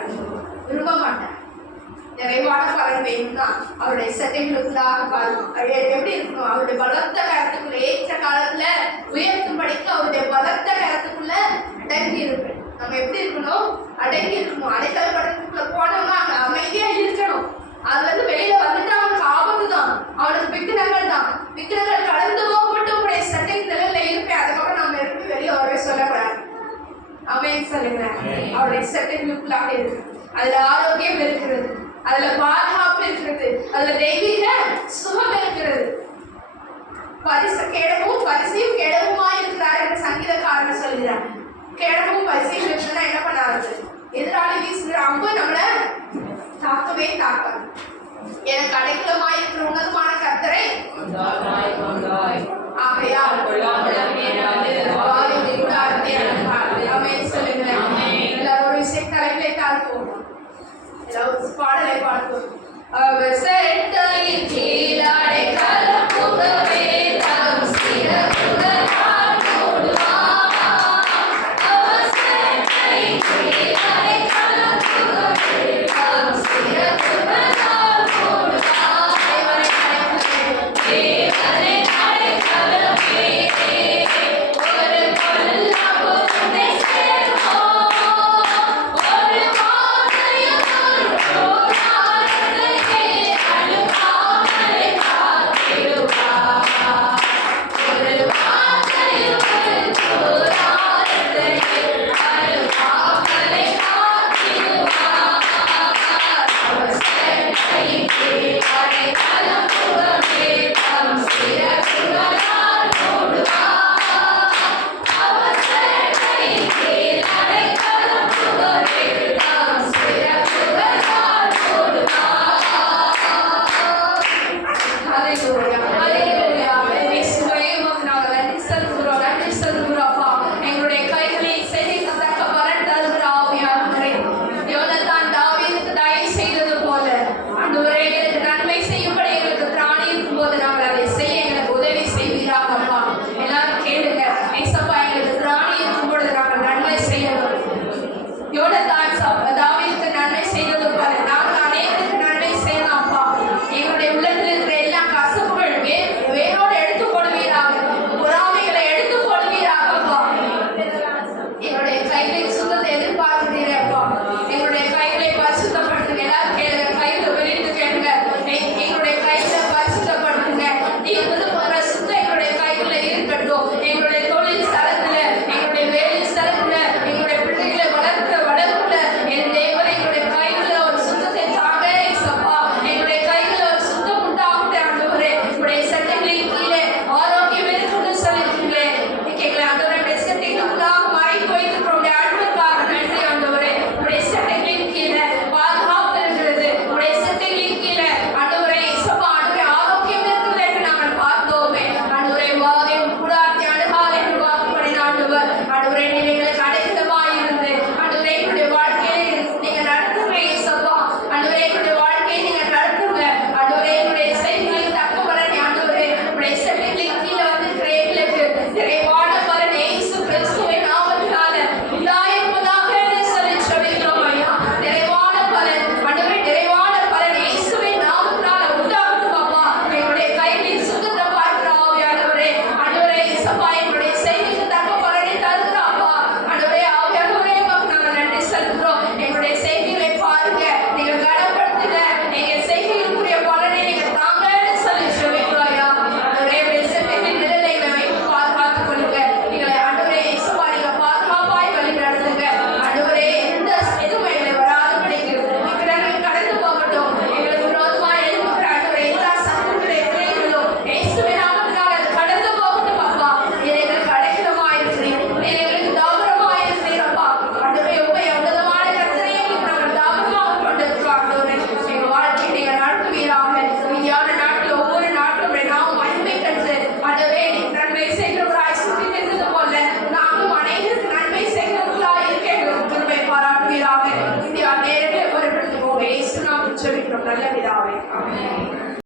விரும்ப மாட்டார். நிறைவான பலன் வேணும்னா அவருடைய சட்டைகளுக்குள்ளாக எப்படி இருக்கணும்? அவருடைய பலத்த கரத்துக்குள்ள ஏற்ற காலத்துல உயர்த்தும்படிக்கு அவருடைய பலத்த கரத்துக்குள்ள அடங்கி இருப்பேன். நம்ம எப்படி இருக்கணும்? அடங்கி இருக்கணும். அடைக்கல படத்துக்குள்ள போனோம்னா அங்க அமைதியா இருக்கணும். அதுல இருந்து வெளியில வந்துட்டு அவனுக்கு ஆபத்து தான், அவனுக்கு விக்கிரங்கள் தான். விக்கிரங்கள் கலந்து போகப்பட்டு உங்களுடைய சட்டை நிலையில இருப்பேன். அதுக்கப்புறம் நம்ம எப்படி வெளியே வரவே சொல்லக்கூடாது. ஆமென் சொல்லுங்க. அவருடைய சட்டைகளுக்குள்ளாக இருக்கு. அதுல ஆரோக்கியம் இருக்கிறது, அதுல பாதுகாப்பு இருக்கிறது, அதுல தெய்வீக சுகம் இருக்கிறது. பரிசையும் கெடவுமாய் இருக்கிறார் என்று சங்கீதக்காரன் சொல்கிறார். கெடவும் பரிசையும் இருக்குன்னா என்ன பண்ணாது? எதிராளி வீசுகிற அம்பு நம்மளை தாக்கவே தாக்காது. எனக்கு அடைக்கலமாய் இருக்கிற உன்னதமான கர்த்தரை